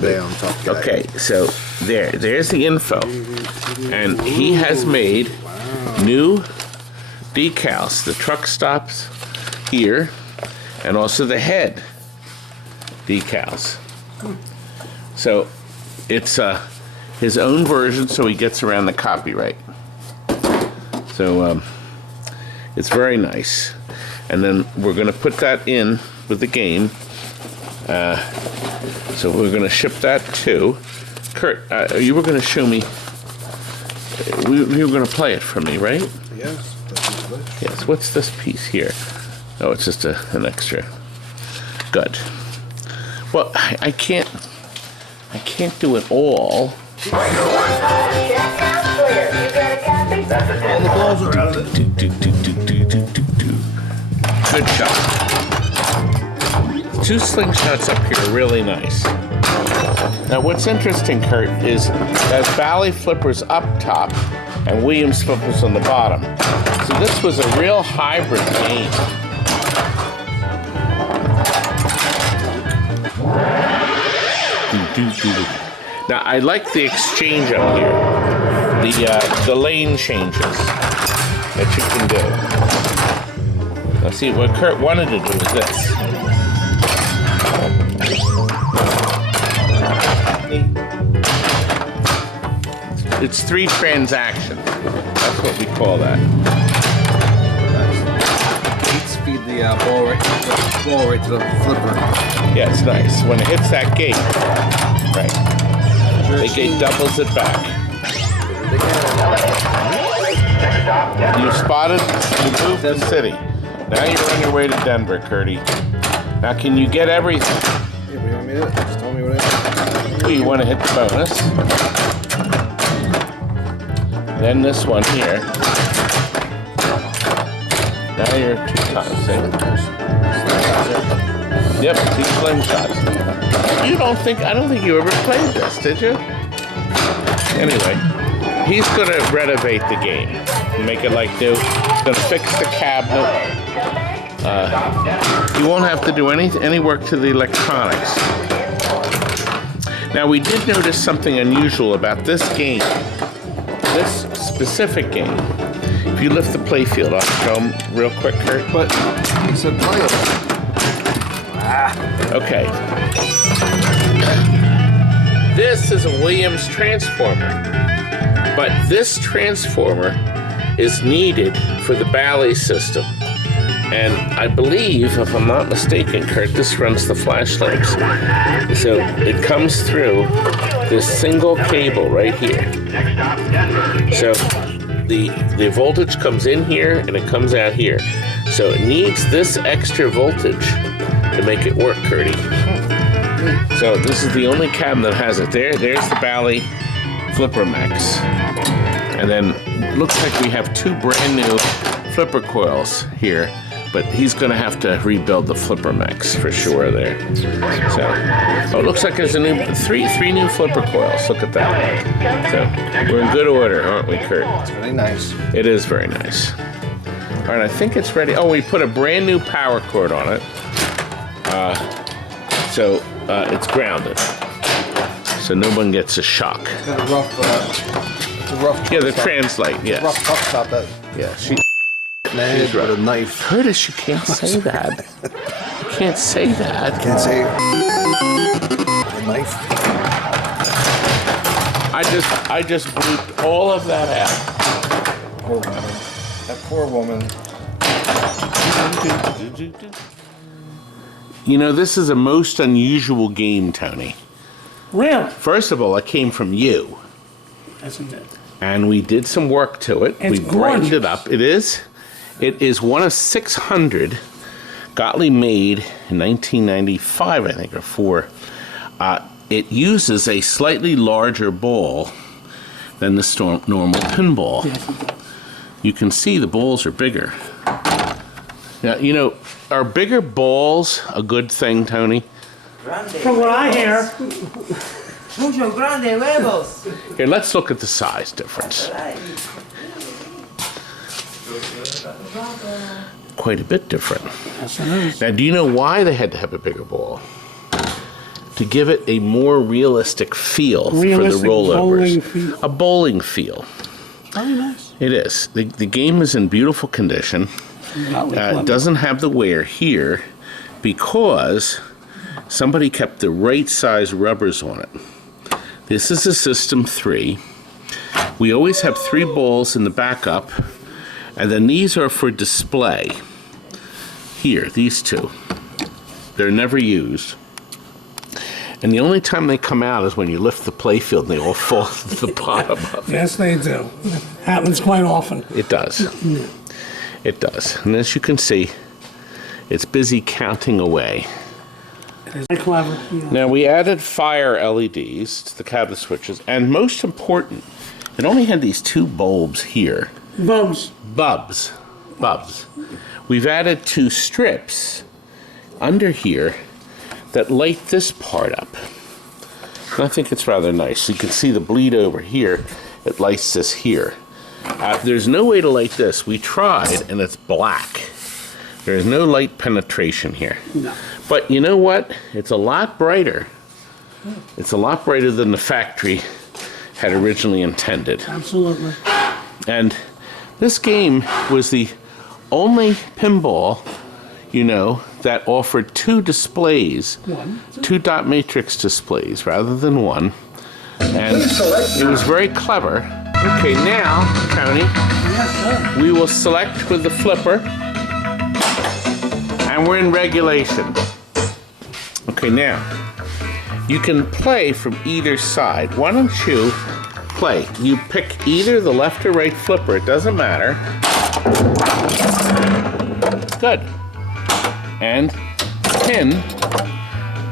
down, tough guy. Okay, so there's the info, and he has made new decals. The truck stops here. And also the head decals. So it's his own version, so he gets around the copyright. So it's very nice. And then we're going to put that in with the game. So we're going to ship that too. Kurt, you were going to show me. You were going to play it for me, right? Yes. Yes. What's this piece here? Oh, it's just an extra. Good. Well, I can't. I can't do it all. All the balls are out of it. Good shot. 2 slingshots up here are really nice. Now what's interesting, Kurt, is that Bally flippers up top and Williams flippers on the bottom. So this was a real hybrid game. Now I like the exchange up here. The lane changes that you can do. Now see, what Kurt wanted to do is this. It's 3 transaction. That's what we call that. Feed the ball right to the flipper. Yeah, it's nice. When it hits that gate, right, the gate doubles it back. You spotted, you moved the city. Now you're on your way to Denver, Curdy. Now can you get everything? Yeah, what do you want me to do? Just tell me what it is. Well, you want to hit the bonus. Then this one here. Now you're 2 times, see? Yep, 2 slingshots. I don't think you ever played this, did you? Anyway, he's gonna renovate the game. Make it like new. He's gonna fix the cabinet. You won't have to do any work to the electronics. Now we did notice something unusual about this game. This specific game. If you lift the playfield, I'll show them real quick, Kurt. But he said playable. Okay. This is a Williams transformer, but this transformer is needed for the Bally system. And I believe, if I'm not mistaken, Kurt, this runs the flash links. So it comes through this single cable right here. So the voltage comes in here and it comes out here. So it needs this extra voltage to make it work, Curdy. So this is the only cabinet that has it. There's the Bally flipper mechs. And then looks like we have 2 brand new flipper coils here, but he's gonna have to rebuild the flipper mechs for sure there. So, oh, it looks like there's a new three new flipper coils. Look at that. So we're in good order, aren't we, Kurt? It's really nice. It is very nice. All right, I think it's ready. Oh, we put a brand new power cord on it. So it's grounded. So no one gets a shock. It's got a rough, Yeah, the translate, yes. rough puck stop that. Yeah, she's With a knife. Curtis, you can't say that. You can't say that. Can't say a knife. I just bleeped all of that out. Poor woman. That poor woman. You know, this is a most unusual game, Tony. Really? First of all, it came from you. Isn't it? And we did some work to it. It's we brightened it gorgeous. up. It is. It is one of 600 Gottlieb made in 1995, I think, or 4. It uses a slightly larger ball than the normal pinball. Yes. You can see the balls are bigger. Now, you know, are bigger balls a good thing, Tony? From what I hear, Mucho grande huevos. Here, let's look at the size difference. Quite a bit different. Now, do you know why they had to have a bigger ball? To give it a more realistic feel for the rollovers. A bowling feel. very nice. It is. The game is in beautiful condition. It doesn't have the wear here because somebody kept the right size rubbers on it. This is a System 3. We always have 3 balls in the backup, and then these are for display. Here, these 2. They're never used. And the only time they come out is when you lift the playfield and they all fall to the bottom of it. Yes, they do. Happens quite often. It does. It does. And as you can see, it's busy counting away. Very clever. Yeah. Now we added fire LEDs to the cabinet switches, and most important, it only had these two bulbs here. Bubs. Bulbs. We've added two strips under here that light this part up. And I think it's rather nice. You can see the bleed over here. It lights this here. There's no way to light this. We tried, and it's black. There's no light penetration here. No. But you know what? It's a lot brighter. It's a lot brighter than the factory had originally intended. Absolutely. And this game was the only pinball, you know, that offered two displays, two dot matrix displays rather than one. And it was very clever. Okay, now, Tony, we will select with the flipper, and we're in regulation. Okay, now, you can play from either side. Why don't you play? You pick either the left or right flipper, it doesn't matter. Good. And pin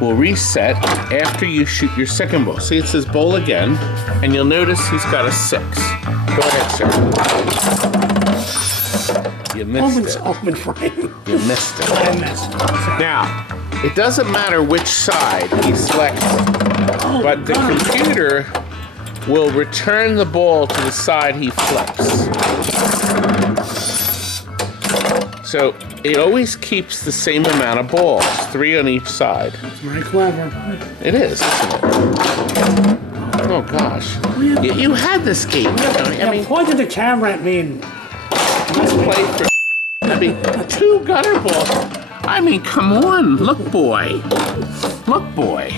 will reset after you shoot your second ball. See, it says bowl again, and you'll notice he's got a 6. Go ahead, sir. You missed it. Open frame. You missed it. I missed it. Now, it doesn't matter which side he selects, but the computer will return the ball to the side he flips. So it always keeps the same amount of balls, 3 on each side. It's very clever. It is, isn't it? Oh gosh. You had this game, Tony. I mean, pointed the camera at me and let's play for. I mean, 2 gutter balls. I mean, come on, look, boy. Look, boy.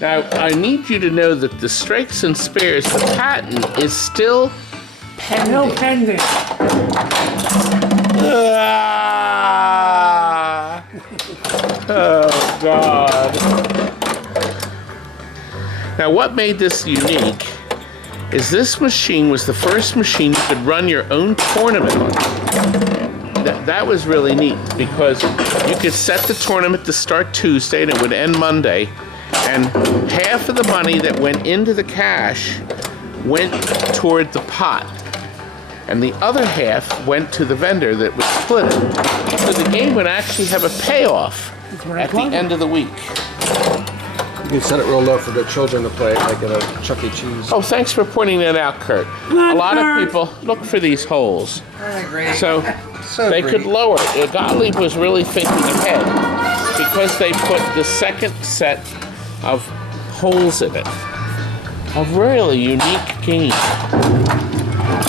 Now, I need you to know that the strikes and spares, the patent is still pending. no pending. Oh, God. Now, what made this unique is this machine was the first machine you could run your own tournament on. That was really neat because you could set the tournament to start Tuesday and it would end Monday, and half of the money that went into the cash went toward the pot, and the other half went to the vendor that would split it. So the game would actually have a payoff at the end of the week. You can set it real low for the children to play, like at a Chuck E. Cheese. Oh, thanks for pointing that out, Kurt. A lot of people look for these holes. So they could lower it. Gottlieb was really thinking ahead because they put the second set of holes in it. A really unique game.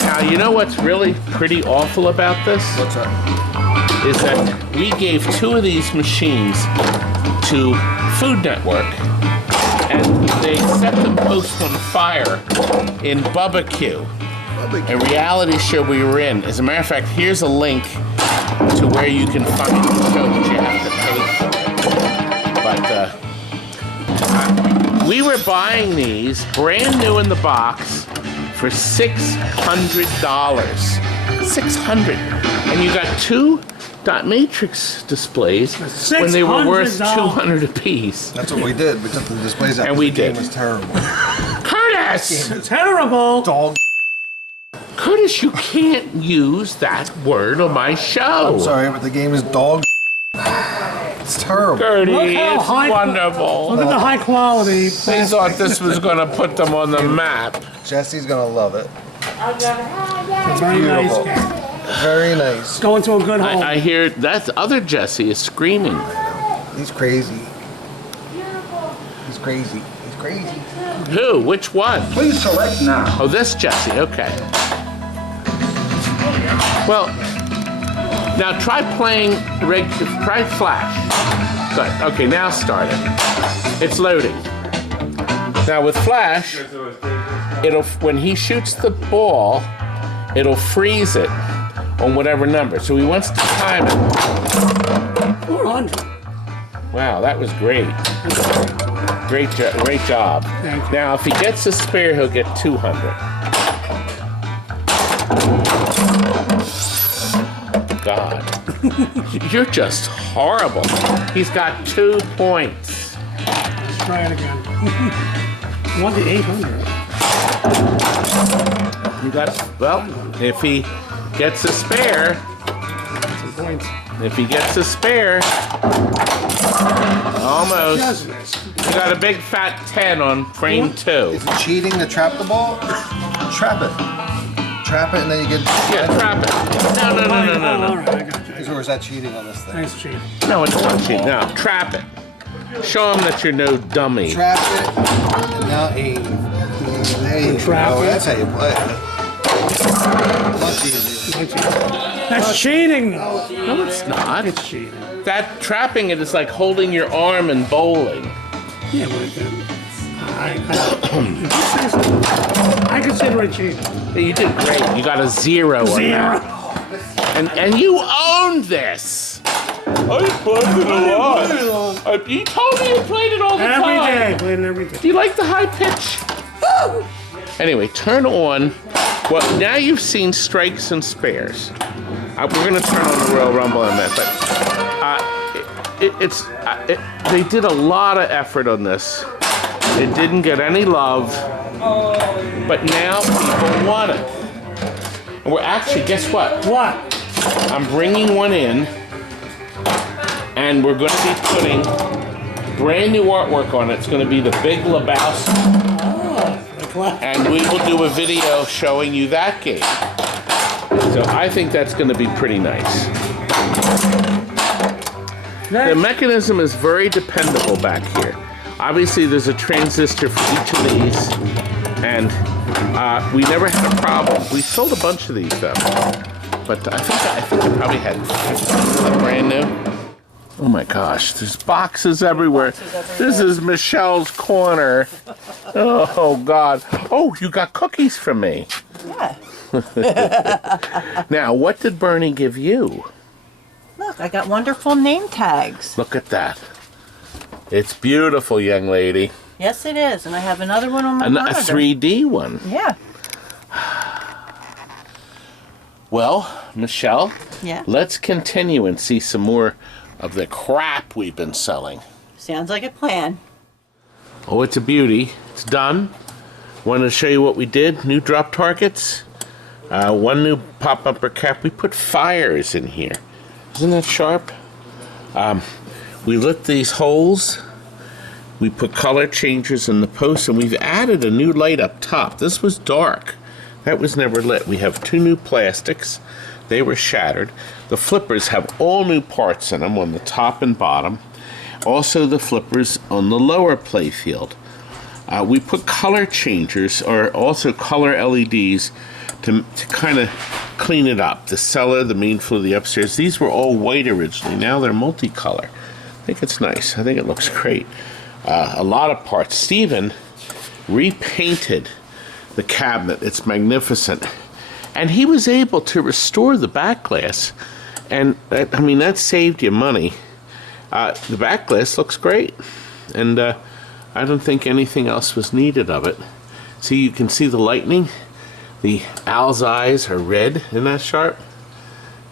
Now, you know what's really pretty awful about this? What's that? Is that we gave 2 of these machines to Food Network, and they set the post on fire in Bubba Q, a reality show we were in. As a matter of fact, here's a link to where you can find the show that you have to pay for. But we were buying these brand new in the box for $600. $600, and you got 2 dot matrix displays when they were worth $200 apiece. That's what we did. We took the displays out. And we did. The game was terrible. Curtis! It's terrible. Dog. Curtis, you can't use that word on my show. I'm sorry, but the game is dog. It's terrible. Gertie, Look how it's high- wonderful. Look at the high quality. They thought this was going to put them on the map. Jesse's gonna love it. Very nice Beautiful. game. Very nice. Going to a good home. I hear that other Jesse is screaming. He's crazy. He's crazy. He's crazy. Who? Which one? Please select now. Oh, this Jesse. Okay. Well, now try playing try Flash. Good. Okay, now start it. It's loading. Now with Flash, it'll when he shoots the ball, it'll freeze it on whatever number. So he wants to time it. 400. Wow, that was great. Great job. Thank you. Now, if he gets a spare, he'll get 200. God. You're just horrible. He's got 2 points. Let's try it again. 1 to 800. You got, well, if he gets a spare, Some points. if he gets a spare, almost. You got a big fat 10 on frame 2. Is it cheating to trap the ball? Trap it. Trap it and then you get... Yeah, trap it. No. All right, I got you. Or is that cheating on this thing? Nice cheat. No, it's not cheating. No, trap it. Show him that you're no dummy. Trap it and now aim. There you Trap go. it. That's how you play it. Much easier. That's cheating. No, it's not. It's cheating. That trapping it is like holding your arm and bowling. Yeah, but I consider it cheating. You did great. You got a 0 on that. And you owned this. I played it a lot. You told me you played it all the time. Every day, playing every day. Do you like the high pitch? Anyway, turn on. Well, now you've seen strikes and spares. We're going to turn on the Royal Rumble in a minute, but they did a lot of effort on this. It didn't get any love, but now people want it. And we're actually, guess what? What? I'm bringing one in, and we're going to be putting brand new artwork on it. It's going to be the Big Lebowski. And we will do a video showing you that game. So I think that's going to be pretty nice. The mechanism is very dependable back here. Obviously, there's a transistor for each of these, and we never had a problem. We sold a bunch of these though, but I think I probably had brand new. Oh my gosh, there's boxes everywhere. This is Michelle's corner. Oh God. Oh, you got cookies from me. Yeah. Now, what did Bernie give you? Look, I got wonderful name tags. Look at that. It's beautiful, young lady. Yes, it is. And I have another one on my A monitor. 3D one. Yeah. Well, Michelle, Yeah. let's continue and see some more of the crap we've been selling. Sounds like a plan. Oh, it's a beauty. It's done. Want to show you what we did? New drop targets. One new pop bumper cap. We put fires in here. Isn't that sharp? We lit these holes. We put color changers in the posts, and we've added a new light up top. This was dark. That was never lit. We have 2 new plastics. They were shattered. The flippers have all new parts in them on the top and bottom. Also the flippers on the lower play field. We put color changers, or also color LEDs, to kind of clean it up. The cellar, the main floor, the upstairs. These were all white originally. Now they're multicolor. I think it's nice. I think it looks great. A lot of parts. Steven repainted the cabinet. It's magnificent. And he was able to restore the back glass. And that, I mean, that saved you money. The back glass looks great. And I don't think anything else was needed of it. See, you can see the lightning. The owl's eyes are red. Isn't that sharp?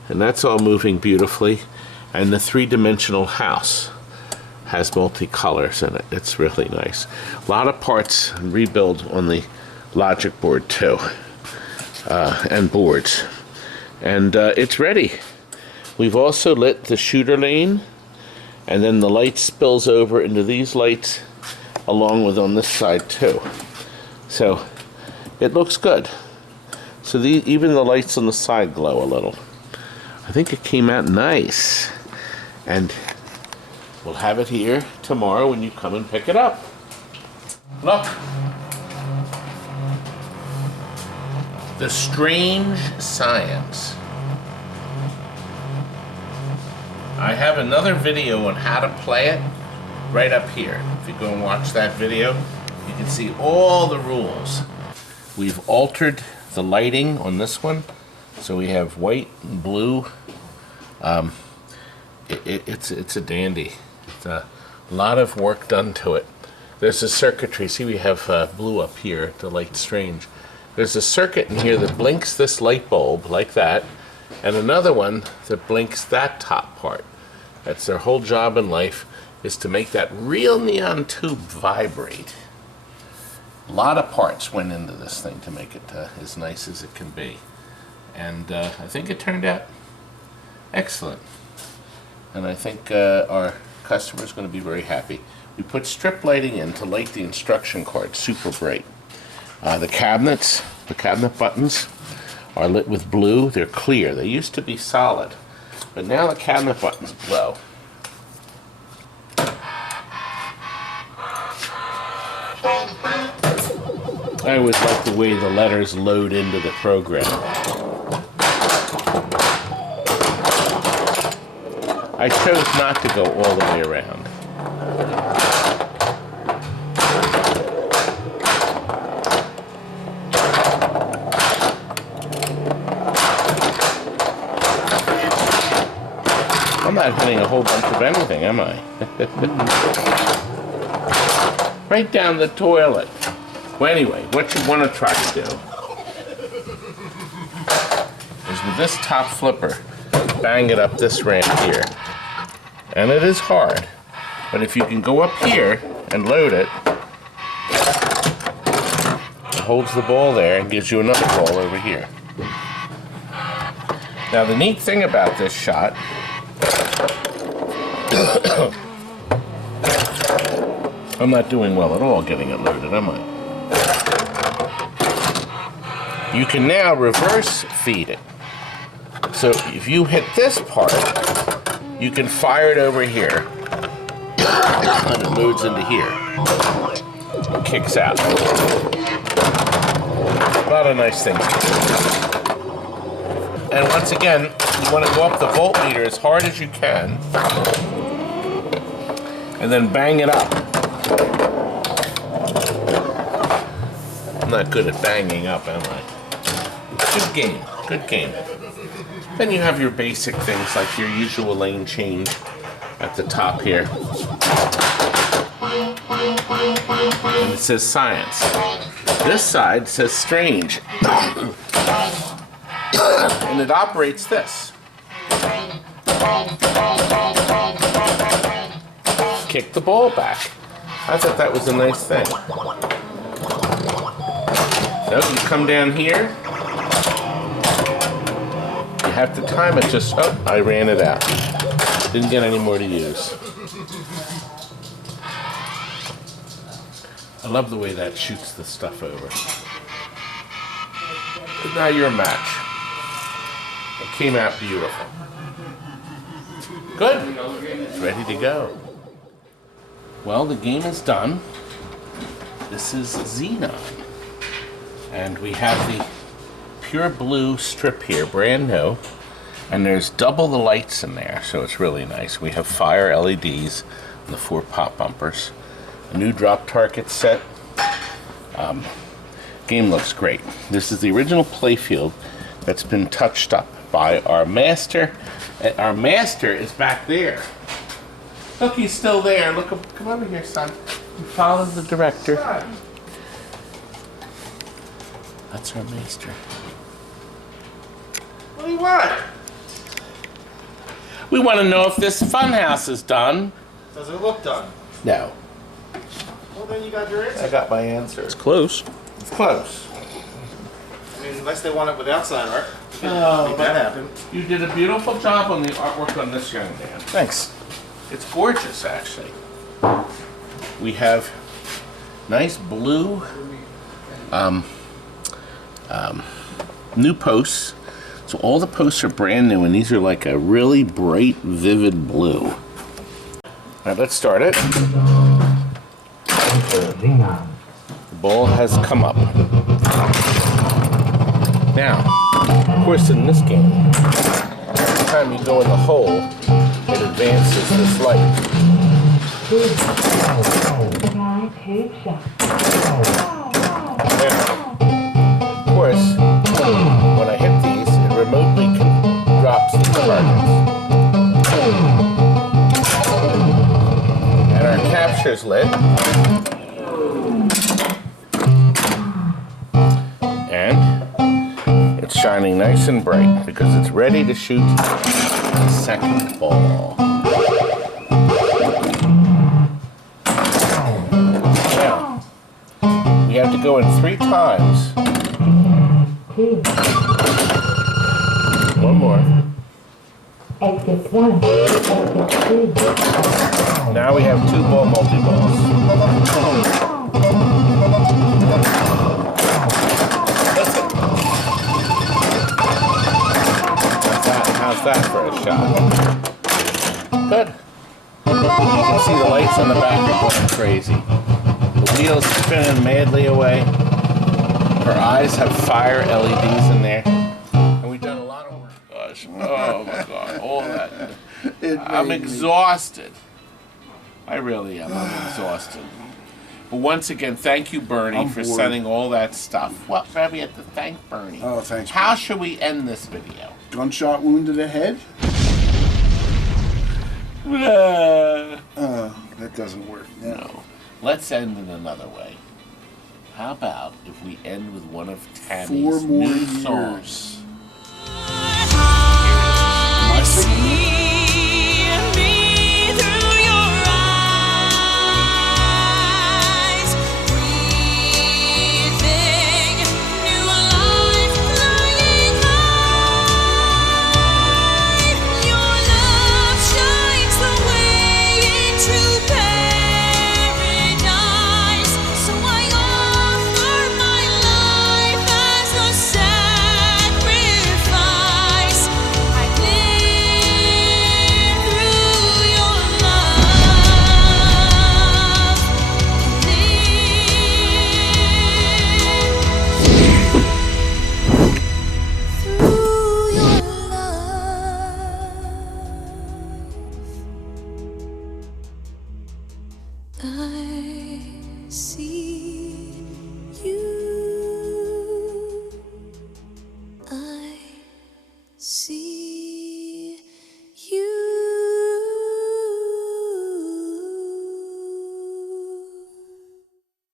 And that's all moving beautifully. And the 3-dimensional house has multicolors in it. It's really nice. A lot of parts rebuild on the logic board too. And boards. And it's ready. We've also lit the shooter lane, and then the light spills over into these lights along with on this side too. So it looks good. So even the lights on the side glow a little. I think it came out nice. And we'll have it here tomorrow when you come and pick it up. Look. The Strange Science. I have another video on how to play it right up here. If you go and watch that video, you can see all the rules. We've altered the lighting on this one, so we have white and blue. It's a dandy. It's a lot of work done to it. There's a circuitry. See, we have blue up here, the light strange. There's a circuit in here that blinks this light bulb like that, and another one that blinks that top part. That's their whole job in life, is to make that real neon tube vibrate. A lot of parts went into this thing to make it as nice as it can be. And I think it turned out excellent. And I think our customer is going to be very happy. We put strip lighting in to light the instruction card super bright. The cabinets, the cabinet buttons are lit with blue. They're clear. They used to be solid, but now the cabinet buttons glow. I always like the way the letters load into the program. I chose not to go all the way around. I'm not hitting a whole bunch of anything, am I? Right down the toilet. Well, anyway, what you want to try to do is with this top flipper, bang it up this ramp here. And it is hard, but if you can go up here and load it, it holds the ball there and gives you another ball over here. Now the neat thing about this shot I'm not doing well at all getting it loaded, am I? You can now reverse feed it. So if you hit this part, you can fire it over here. And it loads into here. It kicks out. A lot of nice things. And once again, you want to go up the voltmeter as hard as you can. And then bang it up. I'm not good at banging up, am I? Good game, good game. Then you have your basic things like your usual lane change at the top here. And it says science. This side says strange. And it operates this. Kick the ball back. I thought that was a nice thing. So you come down here. You have to time it just, oh, I ran it out. Didn't get any more to use. I love the way that shoots the stuff over. But now you're a match. It came out beautiful. Good. It's ready to go. Well, the game is done. This is Xenon. And we have the pure blue strip here, brand new. And there's double the lights in there, so it's really nice. We have fire LEDs and the 4 pop bumpers. A new drop target set. Game looks great. This is the original playfield that's been touched up by our master. Our master is back there. Look, he's still there. Look, come over here, son. You follow the director. That's our master. What do you want? We want to know if this funhouse is done. Does it look done? No. Well, then you got your answer. I got my answer. It's close. It's close. I mean, unless they want it with outside art. Oh, Make that happen. You did a beautiful job on the artwork on this young man. Thanks. It's gorgeous, actually. We have nice blue new posts. So all the posts are brand new, and these are like a really bright, vivid blue. All right, let's start it. The ball has come up. Now, of course, in this game, every time you go in the hole, it advances this light. Now, of course, when I hit these, it remotely drops these targets. And our capture's lit. And it's shining nice and bright because it's ready to shoot the second ball. Now, we have to go in 3 times. One more. Exit 1, exit 2. Now we have 2 ball multi-balls. Listen. How's that for a shot? Good. You can see the lights on the back are going crazy. The wheels spinning madly away. Her eyes have fire LEDs in there. And we've done a lot of work. Gosh. Oh my God. All that. I'm exhausted. I really am. I'm exhausted. But once again, thank you, Bernie, for sending all that stuff. Well, we have to thank Bernie. Oh, thanks. How should we end this video? Gunshot wound to the head? That doesn't work. No. Let's end in another way. How about if we end with one of Tammy's 4 more new years. songs?